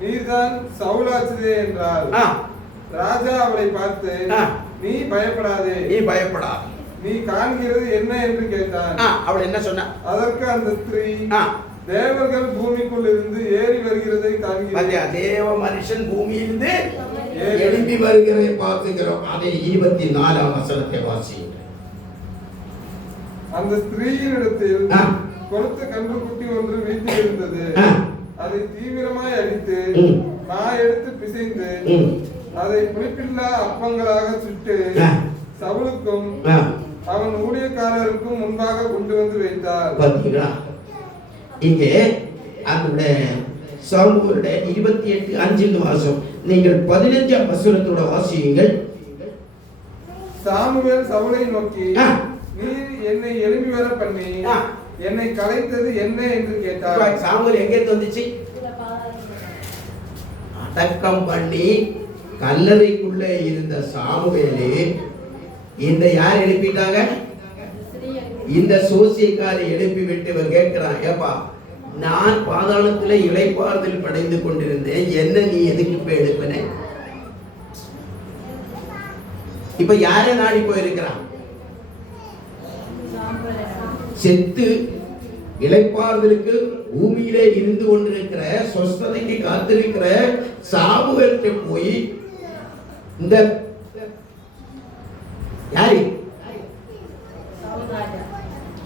நீர்தான் சவுலாச்சதே என்றார். ராஜா அவளை பார்த்து, நீ பயப்படாதே, நீ பயப்படாதே, நீ காண்கிறது என்ன என்று கேட்டான். அவள் என்ன சொன்னா? அதற்கு அந்த ஸ்திரீ, தேவர்கள் பூமிக்குள் இருந்து ஏறி வருகிறதை காண்கிறேன். தேவ மனுஷன் பூமியிலிருந்து எழும்பி வருகிறதை பார்க்கிறோம். அதை 24ஆம் வசனத்தை வாசியுங்கள். அந்த ஸ்திரீயினிடத்தில் கொழுத்த கன்றுக்குட்டி ஒன்று வீட்டில் இருந்தது. அதை தீவிரமாய் அடித்து மா எடுத்து பிசைந்து அதை புளிப்பில்லா அப்பங்களாக சுட்டு சவுலுக்கும் அவன் ஊழியக்காரருக்கும் முன்பாக கொண்டு வந்து வைத்தார். பார்த்தீங்களா? இங்கே அந்த சாமுவேலுடைய 28:5 வாசம். நீங்கள் 15ஆம் வசனத்தோட வாசியுங்கள். சாமுவேல் சவுலை நோக்கி, நீ என்னை எழும்பி வர பண்ணி என்னை கலைத்தது என்ன என்று கேட்டார். சாமுவேல் எங்கே வந்துச்சு? அடக்கம் பண்ணி கல்லறைக்குள்ளே இருந்த சாமுவேலே இந்த யார் எழுப்பிட்டாங்க? இந்த சோசியக்காரை எழுப்பி விட்டு இவன் கேட்கிறான், ஏப்பா நான் பாதாளத்துல இளைப்பாறுதல் படைந்து கொண்டிருந்தேன், என்ன நீ எதுக்கு இப்ப எழுப்பின? இப்ப யாரை நாடி போயிருக்கிறான்? செத்து இளைப்பாறுதலுக்கு பூமியிலே இருந்து கொண்டிருக்கிற சொஸ்ததைக்கு காத்திருக்கிற சாமுவேலுக்கு போய் இந்த யாரு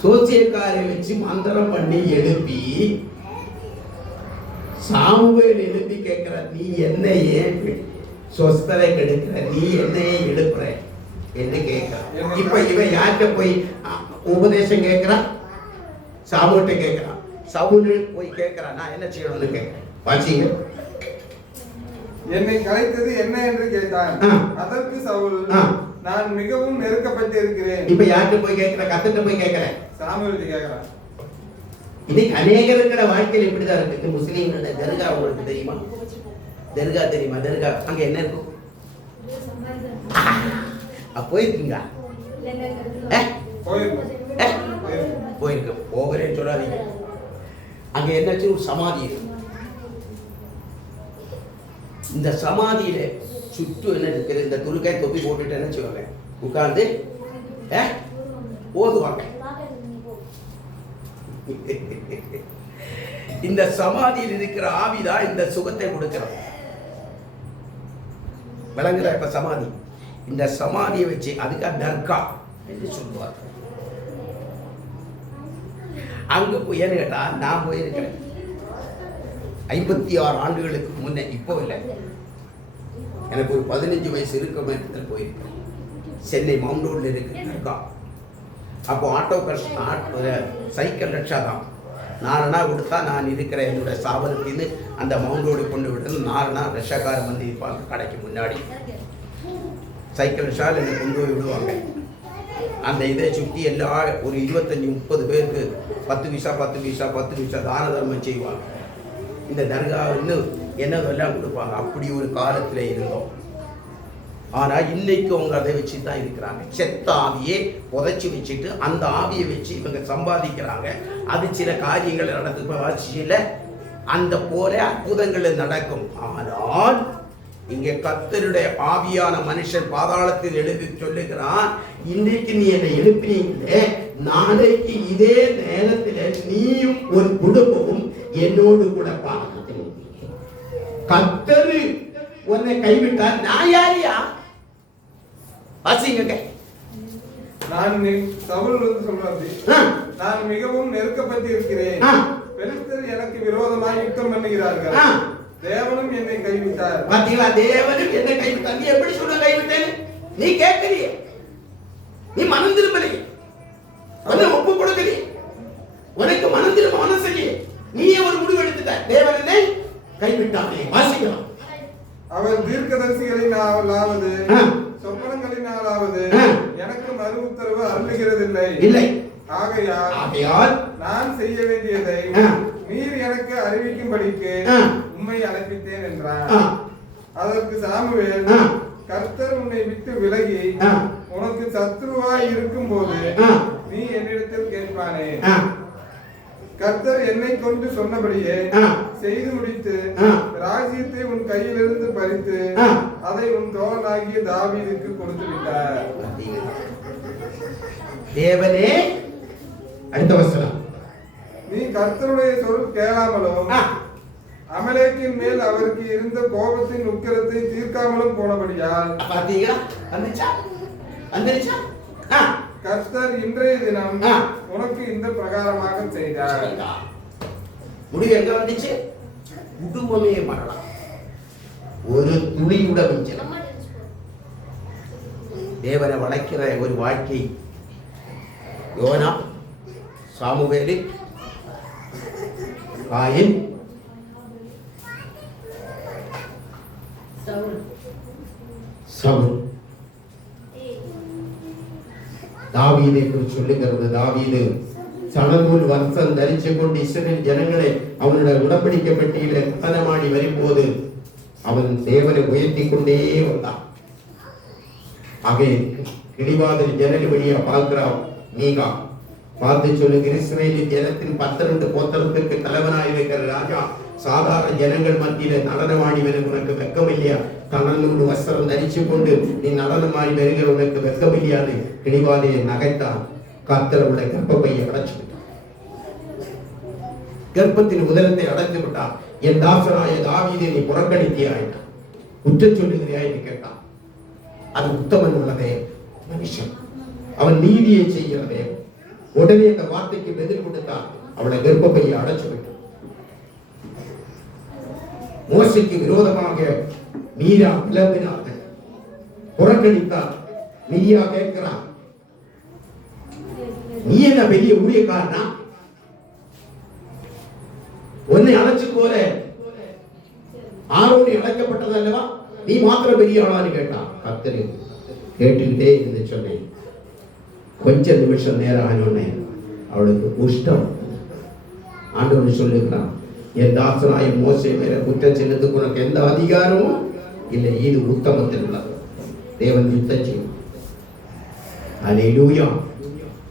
சோசியக்காரை வச்சு மந்திரம் பண்ணி எழுப்பி சாமுவேல் எழுப்பி கேட்கிற, நீ என்ன ஏன் சொஸ்தரை கெடுக்கிற, நீ என்னையே எழுப்புற என்று கேட்கிறான். இப்ப இவன் யார்கிட்ட போய் உபதேசம் கேட்கிறான்? சாமுவேல்கிட்ட கேட்கிறான். சவுல் போய் கேட்கிறான், நான் என்ன செய்யணும்னு கேட்கிறேன். வாசிங்க. என்னை கலைத்தது என்ன என்று கேட்டான். அதற்கு சவுல், நான் மிகவும் நெருக்கப்பட்டு இருக்கிறேன். இப்ப யார்கிட்ட போய் கேட்கிற? கர்த்தர்கிட்ட போய் கேட்கிறேன். சாமுவேல்கிட்ட கேட்கிறான். இன்னைக்கு அநேகருக்கிற வாழ்க்கையில் இப்படிதான் இருக்கு. முஸ்லீம்களோட தர்கா உங்களுக்கு தெரியுமா? தர்கா தெரியுமா? தர்கா அங்க என்ன இருக்கும்? போயிருக்கீங்களா? போயிருக்கு. போகிறேன்னு சொல்லாதீங்க. அங்க என்னாச்சு? ஒரு சமாதி இருக்கு. இந்த சமாதியில சுற்று என்ன இருக்குது? இந்த துருக்காய் தொப்பி போட்டுட்டு என்ன செய்வாங்க? உட்கார்ந்து ஓதுவாங்க. இந்த சமாதியில் இருக்கிற ஆவிதான் இந்த சுகத்தை கொடுக்கிறது. விளங்குதா? இப்ப சமாதி, இந்த சமாதியை வச்சு அதுக்காக தர்கா என்று சொல்லுவார். அங்க போய் ஏன்னு கேட்டா, நான் போயிருக்கிறேன் 56 ஆண்டுகளுக்கு முன்னே. இப்போ இல்லை, எனக்கு ஒரு 15 வயசு இருக்கும் இடத்துல போயிருக்கேன். சென்னை மவுண்ட் ரோட்ல இருக்கு தர்கா. அப்போ சைக்கிள் ரிக்ஷா தான். 4 அணா கொடுத்தா நான் இருக்கிற என்னோட ஸ்தாபனத்தின்னு அந்த மவுண்ட் ரோடு கொண்டு விடுறது. 4 அணா ரிக்ஷாக்காரன் வந்து இருப்பாங்க கடைக்கு முன்னாடி. சைக்கிள் ரிக்ஷாவில் என்னை கொண்டு போய் விடுவாங்க. அந்த இதை சுற்றி எல்லா ஒரு 25-30 பேருக்கு 10 பைசா 10 பைசா 10 பைசா தான தர்மம் செய்வாங்க. இந்த தர்கா இன்னும் என்னவெல்லாம் கொடுப்பாங்க. அப்படி ஒரு காலத்தில் இருந்தோம். ஆனால் இன்னைக்கு அவங்க அதை வச்சு தான் இருக்கிறாங்க. செத்த ஆவியை புதைச்சி வச்சுட்டு அந்த ஆவியை வச்சு இவங்க சம்பாதிக்கிறாங்க. அது சில காரியங்கள் நடந்து வச்சுல அந்த போல அற்புதங்கள் நடக்கும். ஆனால் இங்கே கர்த்தருடைய ஆவியான மனுஷன் பாதாளத்தில் எழுதி சொல்லுகிறான், இன்னைக்கு நீ என்னை எழுப்பினீங்களே, நாளைக்கு இதே நேரத்தில் நீயும் ஒரு குடும்பமும் என்னோடு கூட பார்க்க. கர்த்தரு உன்னை கைவிட்டார், நான் யாரியா? வாசிங்க. சவுல் வந்து சொல்றாரு, நான் மிகவும் நெருக்கப்பட்டு இருக்கிறேன். பெலிஸ்தர் எனக்கு விரோதமாய் யுத்தம் பண்ணுகிறார்கள். தேவனும் என்னை கைவிட்டார். பாத்தீங்களா? தேவனும் என்னை கைவிட்டார். நீ எப்படி சொல்ல கைவிட்டேன்னு நீ கேட்கறியே? நீ மனம் திரும்பலையே, ஒப்பு கொடுக்கலையே, உனக்கு மனம் திரும்ப மனசையே, நீயே ஒரு முடிவு எடுத்துட்ட. தேவன் என்னை கைவிட்டானே. வாசிக்கலாம். அவர் தீர்க்கதரிசிகளினாலாவது சொப்பனங்களினாலாவது எனக்கு மறு உத்தரவு அருளுகிறதில்லை. இல்லை. ஆகையால் நான் செய்ய வேண்டியதை நீர் எனக்கு அறிவிக்கும்படிக்கு உம்மை அழைப்பித்தேன் என்றார். அதற்கு சாமுவேல், கர்த்தர் உன்னை விட்டு விலகி உனக்கு சத்துருவாய் இருக்கும் போது நீ என்னிடத்தில் கேட்பானே. கர்த்தர் என்னை கொண்டு சொன்னபடியே செய்து முடித்து ராஜ்யத்தை உன் கையிலிருந்து பறித்து அதை உன் தோழனாகிய தாவீதுக்கு கொடுத்து விட்டார். தேவனே, அடுத்த வசனம், நீ கர்த்தருடைய சொல் கேளாமலும் அமலேக்கின் மேல் அவருக்கு இருந்த கோபத்தின் உக்கிரத்தை தீர்க்காமலும் போனபடியால் கர்த்தர் இன்றைய தினம் உனக்கு இந்த பிரகாரமாக செய்தார். முடிவு எங்க வந்துச்சு? குடும்பமே மரணம். ஒரு துளியுட மிஞ்சம். தேவனை வளைக்கிற ஒரு வாழ்க்கை. Jonah, Samuel, Cain, Saul. தாவீதை குறித்து சொல்லுகிறது. தாவீது சணநூல் வஸ்திரம் தரிச்சு கொண்டு இஸ்ரவேல் ஜனங்களை அவனுடைய உடன்படிக்கை பெட்டியில கதமாடி வரும்போது அவன் தேவனை உயர்த்தி கொண்டே வந்தான். ஆகவே கிளிவாதில் ஜன்னல் வழியா பார்க்கிறான். மீகா பார்த்து சொல்லுங்க, இஸ்ரேலின் ஜனத்தின் 12 கோத்திரத்திற்கு தலைவனாய் இருக்கிற ராஜா சாதாரண ஜனங்கள் மத்தியில நடனமாடி வருகிற உனக்கு வெக்கம் இல்லையா? கனலூடு வஸ்திரம் தரிச்சு கொண்டு நீ நடனமாடி வருகிற உனக்கு வெக்கம் இல்லையாது? கிணிவாலையை நகைத்தான். கர்த்தருடைய கர்ப்பப்பையை அடைச்சு விட்டார். கர்ப்பத்தின் உதரத்தை அடைத்து விட்டார். என் தாசனாய தாவீதை நீ புறக்கணித்தியாயிட்டான், குற்றம் சொல்லுகிறாய் என்று கேட்டான். அது உத்தமன் உள்ளதே மனுஷன், அவன் நீதியை செய்கிறதே. உடனே அந்த வார்த்தைக்கு பதில் கொடுத்தார். அவளை கர்ப்பப்பையை அடைச்சு விட்டார். மோசைக்கு விரோதமாக மீரா கிளம்பினார்கள், புறக்கணித்தார். மீரா கேட்கிறான், நீ என்ன பெரிய ஊழியக்காரனா? உன்னை அழைச்சு போல ஆரோனி அழைக்கப்பட்டது அல்லவா, நீ மாத்திரம் பெரிய ஆளான்னு கேட்டான். கர்த்தர் கேட்டுக்கிட்டே இருந்து சொன்னேன். கொஞ்ச நிமிஷம் நேரம் ஆனோடனே அவளுக்கு குஷ்டம். ஆண்டவர் சொல்லுகிறான், என் தாசனாய மோசே மேல குற்றம் செலுத்துக்கு உனக்கு எந்த அதிகாரமும் இல்லை, இது உத்தமத்தில் உள்ளது. தேவன் யுத்தம் செய்யும். அல்லேலூயா.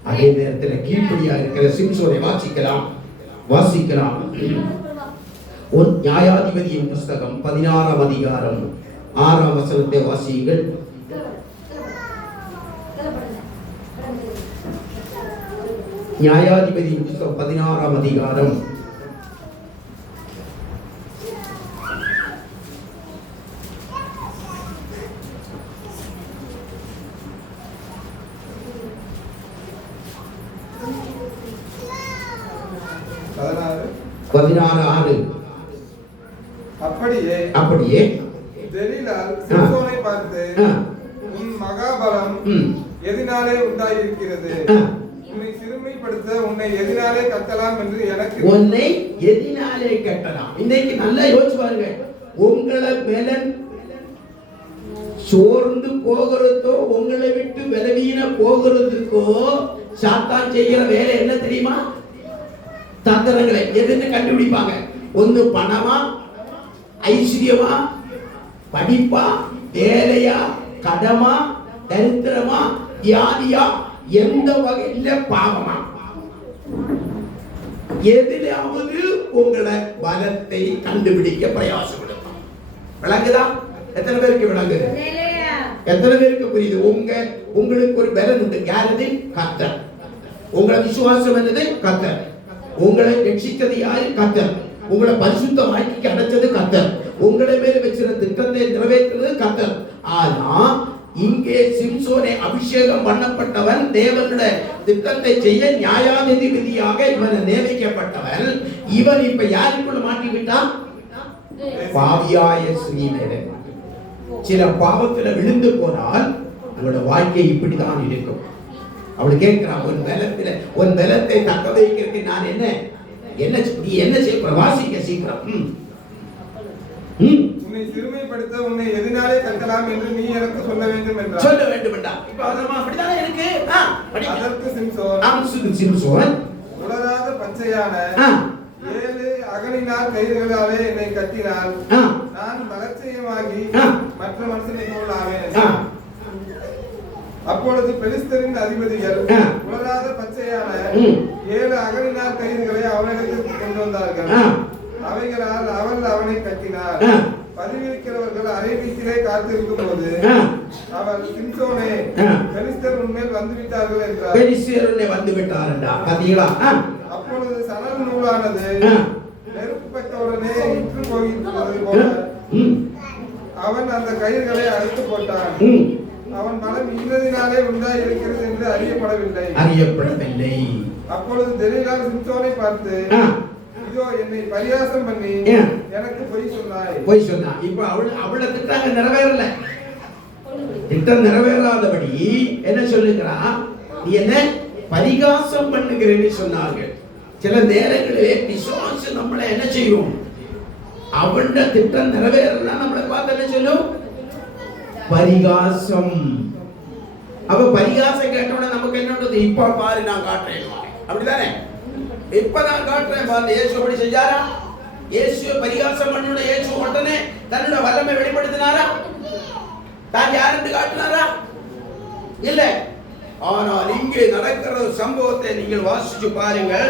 அதே நேரத்தில் கீழ்ப்படியா இருக்கிற சிம்சோனை வாசிக்கலாம். ஒரு நியாயாதிபதியின் புஸ்தகம் 16ஆம் அதிகாரம் 6ஆம் வசனத்தை வாசியுங்கள். நியாயாதிபதியின் புஸ்தகம் 16ஆம் அதிகாரம் 16:6. அப்படியே தெலீலாள் சிம்சோனை பார்த்து, உன் மகாபலம் எதினாலே உண்டாயிருக்கிறது, உன்னை சிறுமைப்படுத்த உன்னை எதினாலே கட்டலாம் என்று எனக்கு. உன்னை எதினாலே கட்டலாம். இன்னைக்கு நல்லா யோசிச்சு பாருங்க. உங்களை பலன் சோர்ந்து போகிறதோ, உங்களை விட்டு பலவீன போகிறதுக்கோ சாத்தான் செய்கிற வேலை என்ன தெரியுமா? தந்திரங்களை எதுன்னு கண்டுபிடிப்பாங்க. ஒன்னு பணமா, ஐஸ்வர்யமா, படிப்பா, வேலையா, கடமா, தரித்திரமா, வியாதியா, எந்த வகையில பாவமா, எதிலாவது உங்களை பலத்தை கண்டுபிடிக்க பிரயாசம் எடுப்பாங்க. விளங்குதா? எத்தனை பேருக்கு விளங்குது? எத்தனை பேருக்கு புரியுது? உங்களுக்கு ஒரு பலன் உண்டு. யாரது? கர்த்தர். உங்களை விசுவாசம் என்னது? கர்த்தர். உங்களை ரட்சித்தது யாரு? கர்த்தர். உங்களை பரிசுத்த வாழ்க்கைக்கு அடைச்சது கர்த்தர். உங்களை மேல வச்சிருந்த திட்டத்தை நிறைவேற்றுறது கர்த்தர். ஆனா இங்கே சிம்சோனை அபிஷேகம் பண்ணப்பட்டவன், தேவனுடைய திட்டத்தை செய்ய நியாயாதிபதியாக இவன் நியமிக்கப்பட்டவன். இவன் இப்ப யாருக்குள்ள மாட்டிக்கிட்டான்? பாவியாய ஸ்ரீமேலே. சில பாவத்துல விழுந்து போனால் அவனோட வாழ்க்கை இப்படிதான் இருக்கும். அவள் கேட்கிறான், உன் பலத்தை தக்க வைக்கிறதுக்கு நான் நீ என்ன செய்ய? பிரவாசிக்க சீக்கிரம். உன்னை சிறுமைப்படுத்த உன்னை எதினாலே கட்டலாம் என்று நீ எனக்கு சொல்ல வேண்டும் என்றார். இப்ப அப்படிதானே இருக்கு. அதற்கு சிம்சோன் உலராத பச்சையான 7 அகலினால் கயிறுகளாலே என்னை கட்டினால் நான் பலட்சயமாகி மற்ற மனுஷனை போல் ஆவேன். அப்பொழுது பெலிஸ்தரின் அதிபதிகள் உலராத பச்சையான 7 அகலினால் கயிறுகளை அவனிடத்திற்கு கொண்டு வந்தார்கள். அவைகளால் அவனை கட்டினார். பதிவிருக்கிறவர்கள் அறை வீட்டிலே காத்திருக்கும் போது அவர், சிம்சோனே, பெலிஸ்தர் உன்மேல் வந்துவிட்டார்கள் என்றார். அப்பொழுது சணல் நூலானது நெருப்பட்டவுடனே இற்று போகிறது போல அவன் அந்த கயிறுகளை அறுத்து போட்டான். அவன் மனம் இன்னதினாலே உண்டாய் இருக்கிறது என்று அறியப்படவில்லை. அப்பொழுது தெலீலாள் சிம்சோனை பார்த்து, இதோ என்னை பரியாசம் பண்ணி எனக்கு பொய் சொன்னாய். இப்ப அவள திட்டம் நிறைவேறல. திட்டம் நிறைவேறாதபடி என்ன சொல்லுகிறா? நீ என்ன பரிகாசம் பண்ணுகிறேன்னு சொன்னார்கள். சில நேரங்களிலே பிசாசு நம்மளை என்ன செய்யும்? அவன் திட்டம் நிறைவேறலன்னா நம்மளை பார்த்து என்ன சொல்லும்? பரிகாசம். அப்ப பரிகாசம் கேட்டோட நமக்கு என்ன? இப்ப பாரு நான் காட்டுறேன். அப்படிதானே? இப்ப நான் காட்டுறேன் பாரு. இயேசு அப்படி செஞ்சாரா? இயேசு பரிகாசம் பண்ண இயேசு உடனே தன்னோட வல்லமை வெளிப்படுத்தினாரா? தான் யாருன்னு காட்டினாரா? இல்ல. ஆனால் இங்கே நடக்கிற ஒரு சம்பவத்தை நீங்கள் வாசிச்சு பாருங்கள்.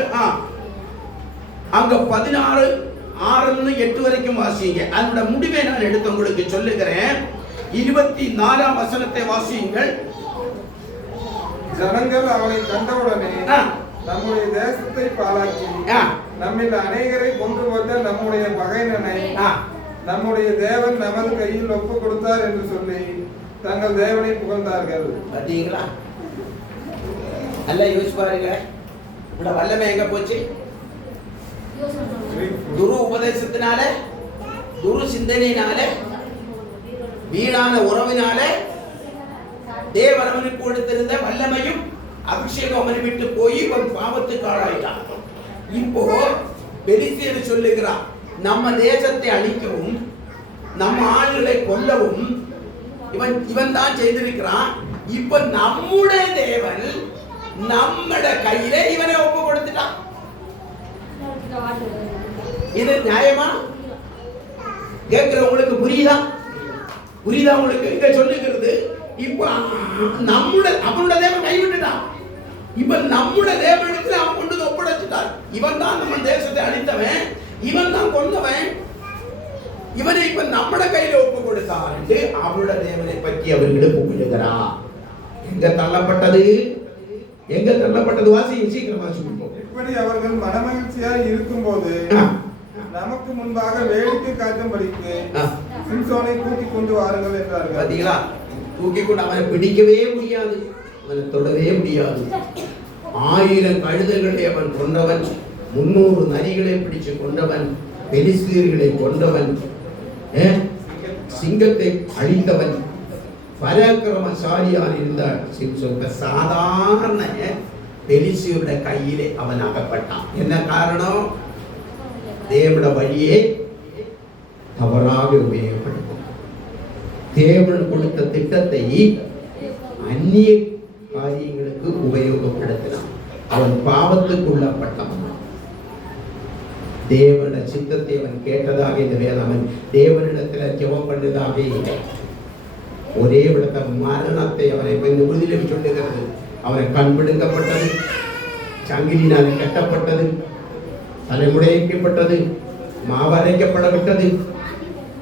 அங்க 16:6-8 வரைக்கும் வாசிங்க. அதோட முடிவை நான் எடுத்து உங்களுக்கு சொல்லுகிறேன். 24ஆம் வசனத்தை வாசியுங்கள். ஜனங்கள் அவனை கண்டவுடனே நம்முடைய தேசத்தை பாழாக்கி நம்மில் அநேகரை கொண்டு வந்த நம்முடைய பகைஞனை நம்முடைய தேவன் நமது கையில் ஒப்பு கொடுத்தார் என்று சொல்லி தங்கள் தேவனை புகழ்ந்தார்கள். பார்த்தீங்களா? நல்லா யோசிச்சு பாருங்க. இவ்வளவு வல்லமை எங்க போச்சு? குரு உபதேசத்தினால, குரு சிந்தனையினால, வீணான உறவினால தேவன் அவனுக்கு கொடுத்திருந்த வல்லமையும் அபிஷேகம் அவனை விட்டு போய் இவன் பாவத்துக்கு ஆளாயிட்டான். இப்போ பெலிஸ்தியர் சொல்லுகிறான், நம்ம தேசத்தை அழிக்கவும் நம்ம ஆளுகளை கொல்லவும் இவன் தான் செய்திருக்கிறான். இப்ப நம்முடைய தேவன் நம்மட கையில இவனை ஒப்பு கொடுத்துட்டான். இது நியாயமா? கேட்கிறவங்களுக்கு புரியுதா? புரியுதா உங்களுக்கு? இங்க சொல்லுகிறது, இப்ப அவனோட தேவன் கைவிட்டுட்டான். இப்ப நம்முடைய தேவனிடத்தில் அவன் கொண்டு ஒப்படைச்சிட்டான். இவன் தான் நம்ம தேசத்தை அழித்தவன், இவன் தான் கொண்டவன், இவனை இப்ப நம்மட கையில ஒப்பு கொடுத்தான் என்று அவனோட தேவனை பற்றி அவர்களுக்கு புகழுகிறான். எங்க தள்ளப்பட்டது? எங்க தள்ளப்பட்டது? வாசி, சீக்கிரம் வாசி. இப்படி அவர்கள் மனமகிழ்ச்சியாய் இருக்கும்போது நமக்கு முன்பாக வேடிக்கை காட்டும்படிக்கு சிம்சோனை தூக்கி கொண்டு வாருங்கள் என்றார்கள். பாத்தீங்களா? தூக்கி கொண்டு அவனை பிடிக்கவே முடியாது, அவனை தொடவே முடியாது. 1000 கழுதைகளை அவன் கொண்டவன், 300 நரிகளை பிடிச்சு கொண்டவன், பெலிஸ்தியர்களை கொண்டவன், சிங்கத்தை அழித்தவன், பராக்கிரமசாலியாக இருந்தார் சிம்சோன். சாதாரண பெலிஸ்தியருடைய கையிலே அவன் அகப்பட்டான். என்ன காரணம்? தேவனுடைய வழியே தவறாக உபயோகப்படுத்தும். தேவன் கொடுத்த திட்டத்தை அந்நிய காரியங்களுக்கு உபயோகப்படுத்தினான். அவன் பாவத்துக்கு உள்ளப்பட்டவன். தேவனுடைய சித்தத்தை அவன் கேட்டதாக இந்த வேதம் தேவனிடத்தில் ஜெபம் பண்ணதாக இல்லை. ஒரே விடத்த மரணத்தை அவனை விடுதலை சொல்லுகிறது. அவனை கண்பிடுங்கப்பட்டது, சங்கிலினாலே கட்டப்பட்டது, தலைமுடைக்கப்பட்டது, மாவரைக்கப்பட விட்டது.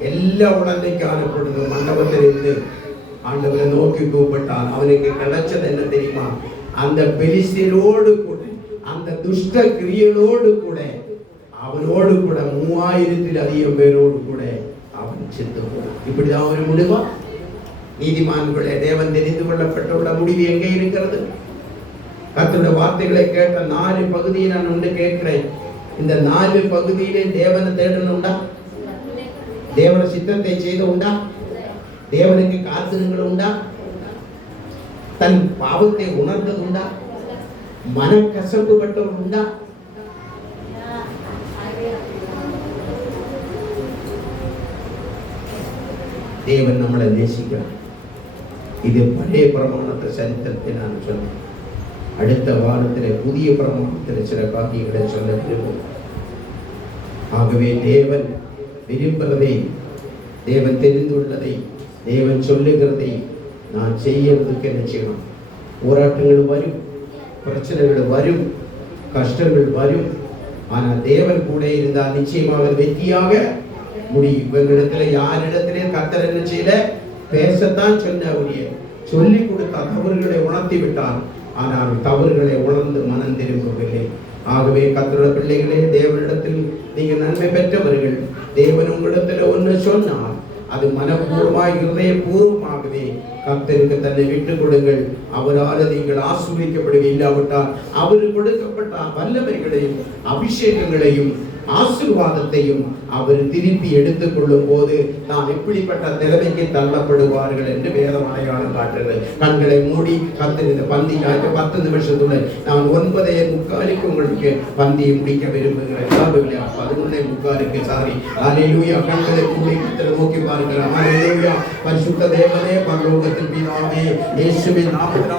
எல்லா உடந்தைக்கான பொழுது மண்டபத்தில் இருந்து ஆண்டவரை நோக்கி கூப்பிட்டான். அவனுக்கு கிடைச்சது என்ன தெரியுமா? அந்த பெலிஸ்தியரோடு கூட, அந்த துஷ்ட கிரியலோடு கூட, அவனோடு கூட 3000 அதிகம் பேரோடு கூட அவன் செத்து போனான். இப்படிதான் ஒரு முடிவா? நீதிமான்களே, தேவன் தெரிந்து கொள்ளப்பட்டுள்ள முடிவு எங்கே இருக்கிறது? கர்த்தருடைய வார்த்தைகளை கேட்ட 4 பகுதியை நான் ஒன்று கேட்கிறேன். இந்த 4 பகுதியிலே தேவனை தேடணும்டா? தேவன சித்தத்தை செய்த உண்டா? தேவனுக்கு காத்திருங்கள் உண்டா? தன் பாவத்தை உணர்ந்தது உண்டா? மனக்கசப்பு பட்டவர் உண்டா? தேவன் நம்மளை நேசிக்கிறார். இது பழைய பிரமாணத்தை சரித்திரத்தை நான் சொன்னேன். அடுத்த வாரத்தில் புதிய பிரமாணத்தில் சில காரியங்களை சொல்ல விரும்புகிறேன். ஆகவே தேவன் விரும்புகிறதை, தேவன் தெரிந்துள்ளதை, தேவன் சொல்லுகிறதை நான் செய்யறதுக்கு என்ன செய்யணும்? போராட்டங்கள் வரும், பிரச்சனைகள் வரும், கஷ்டங்கள் வரும். ஆனால் தேவன் கூட இருந்தால் நிச்சயமாக வெற்றியாக முடியும். இவங்களிடத்துல யாரிடத்திலே கர்த்தர் என்ன செய்யல? பேசத்தான் சொன்ன, சொல்லி கொடுத்தா தவறுகளை உணர்த்தி விட்டான். ஆனால் தவறுகளை உணர்ந்து மனம் திரும்பவில்லை. ஆகவே கர்த்தருடைய பிள்ளைகளே, தேவனிடத்தில் நீங்கள் நன்மை பெற்றவர்கள். தேவன் உங்களிடத்தில் ஒன்று சொன்னால் அது மனப்பூர்வமாய் இருதயபூர்வமாகவே கர்த்தருக்கு தன்னை விட்டுக் கொடுங்கள். அவரால் நீங்கள் ஆசீர்வதிக்கப்படுவீர்கள். இல்லாவிட்டால் அவர் கொடுக்கப்பட்ட வல்லமைகளையும் அபிஷேகங்களையும் ஆசீர்வாதத்தையும் அவர் திருப்பி எடுத்துக் கொள்ளும் போது நாம் எப்படிப்பட்ட நிலைமைக்கு தள்ளப்படுவார்கள் என்று வேதம் அடையாளம் காட்டுகிறது. கண்களை மூடி கர்த்தர் இந்த பந்தியை 10 நிமிஷத்துடன் நான் 9:45 உங்களுக்கு பந்தியை முடிக்க விரும்புகிறேன். 11:45 சாரி. அல்லேலூயா. கண்களை மூடி கர்த்தரை நோக்கி பாருங்கள். அல்லேலூயா. பரிசுத்த தேவனே, பரலோகத்தின் பிதாவே, இயேசுவின் நாமத்தில்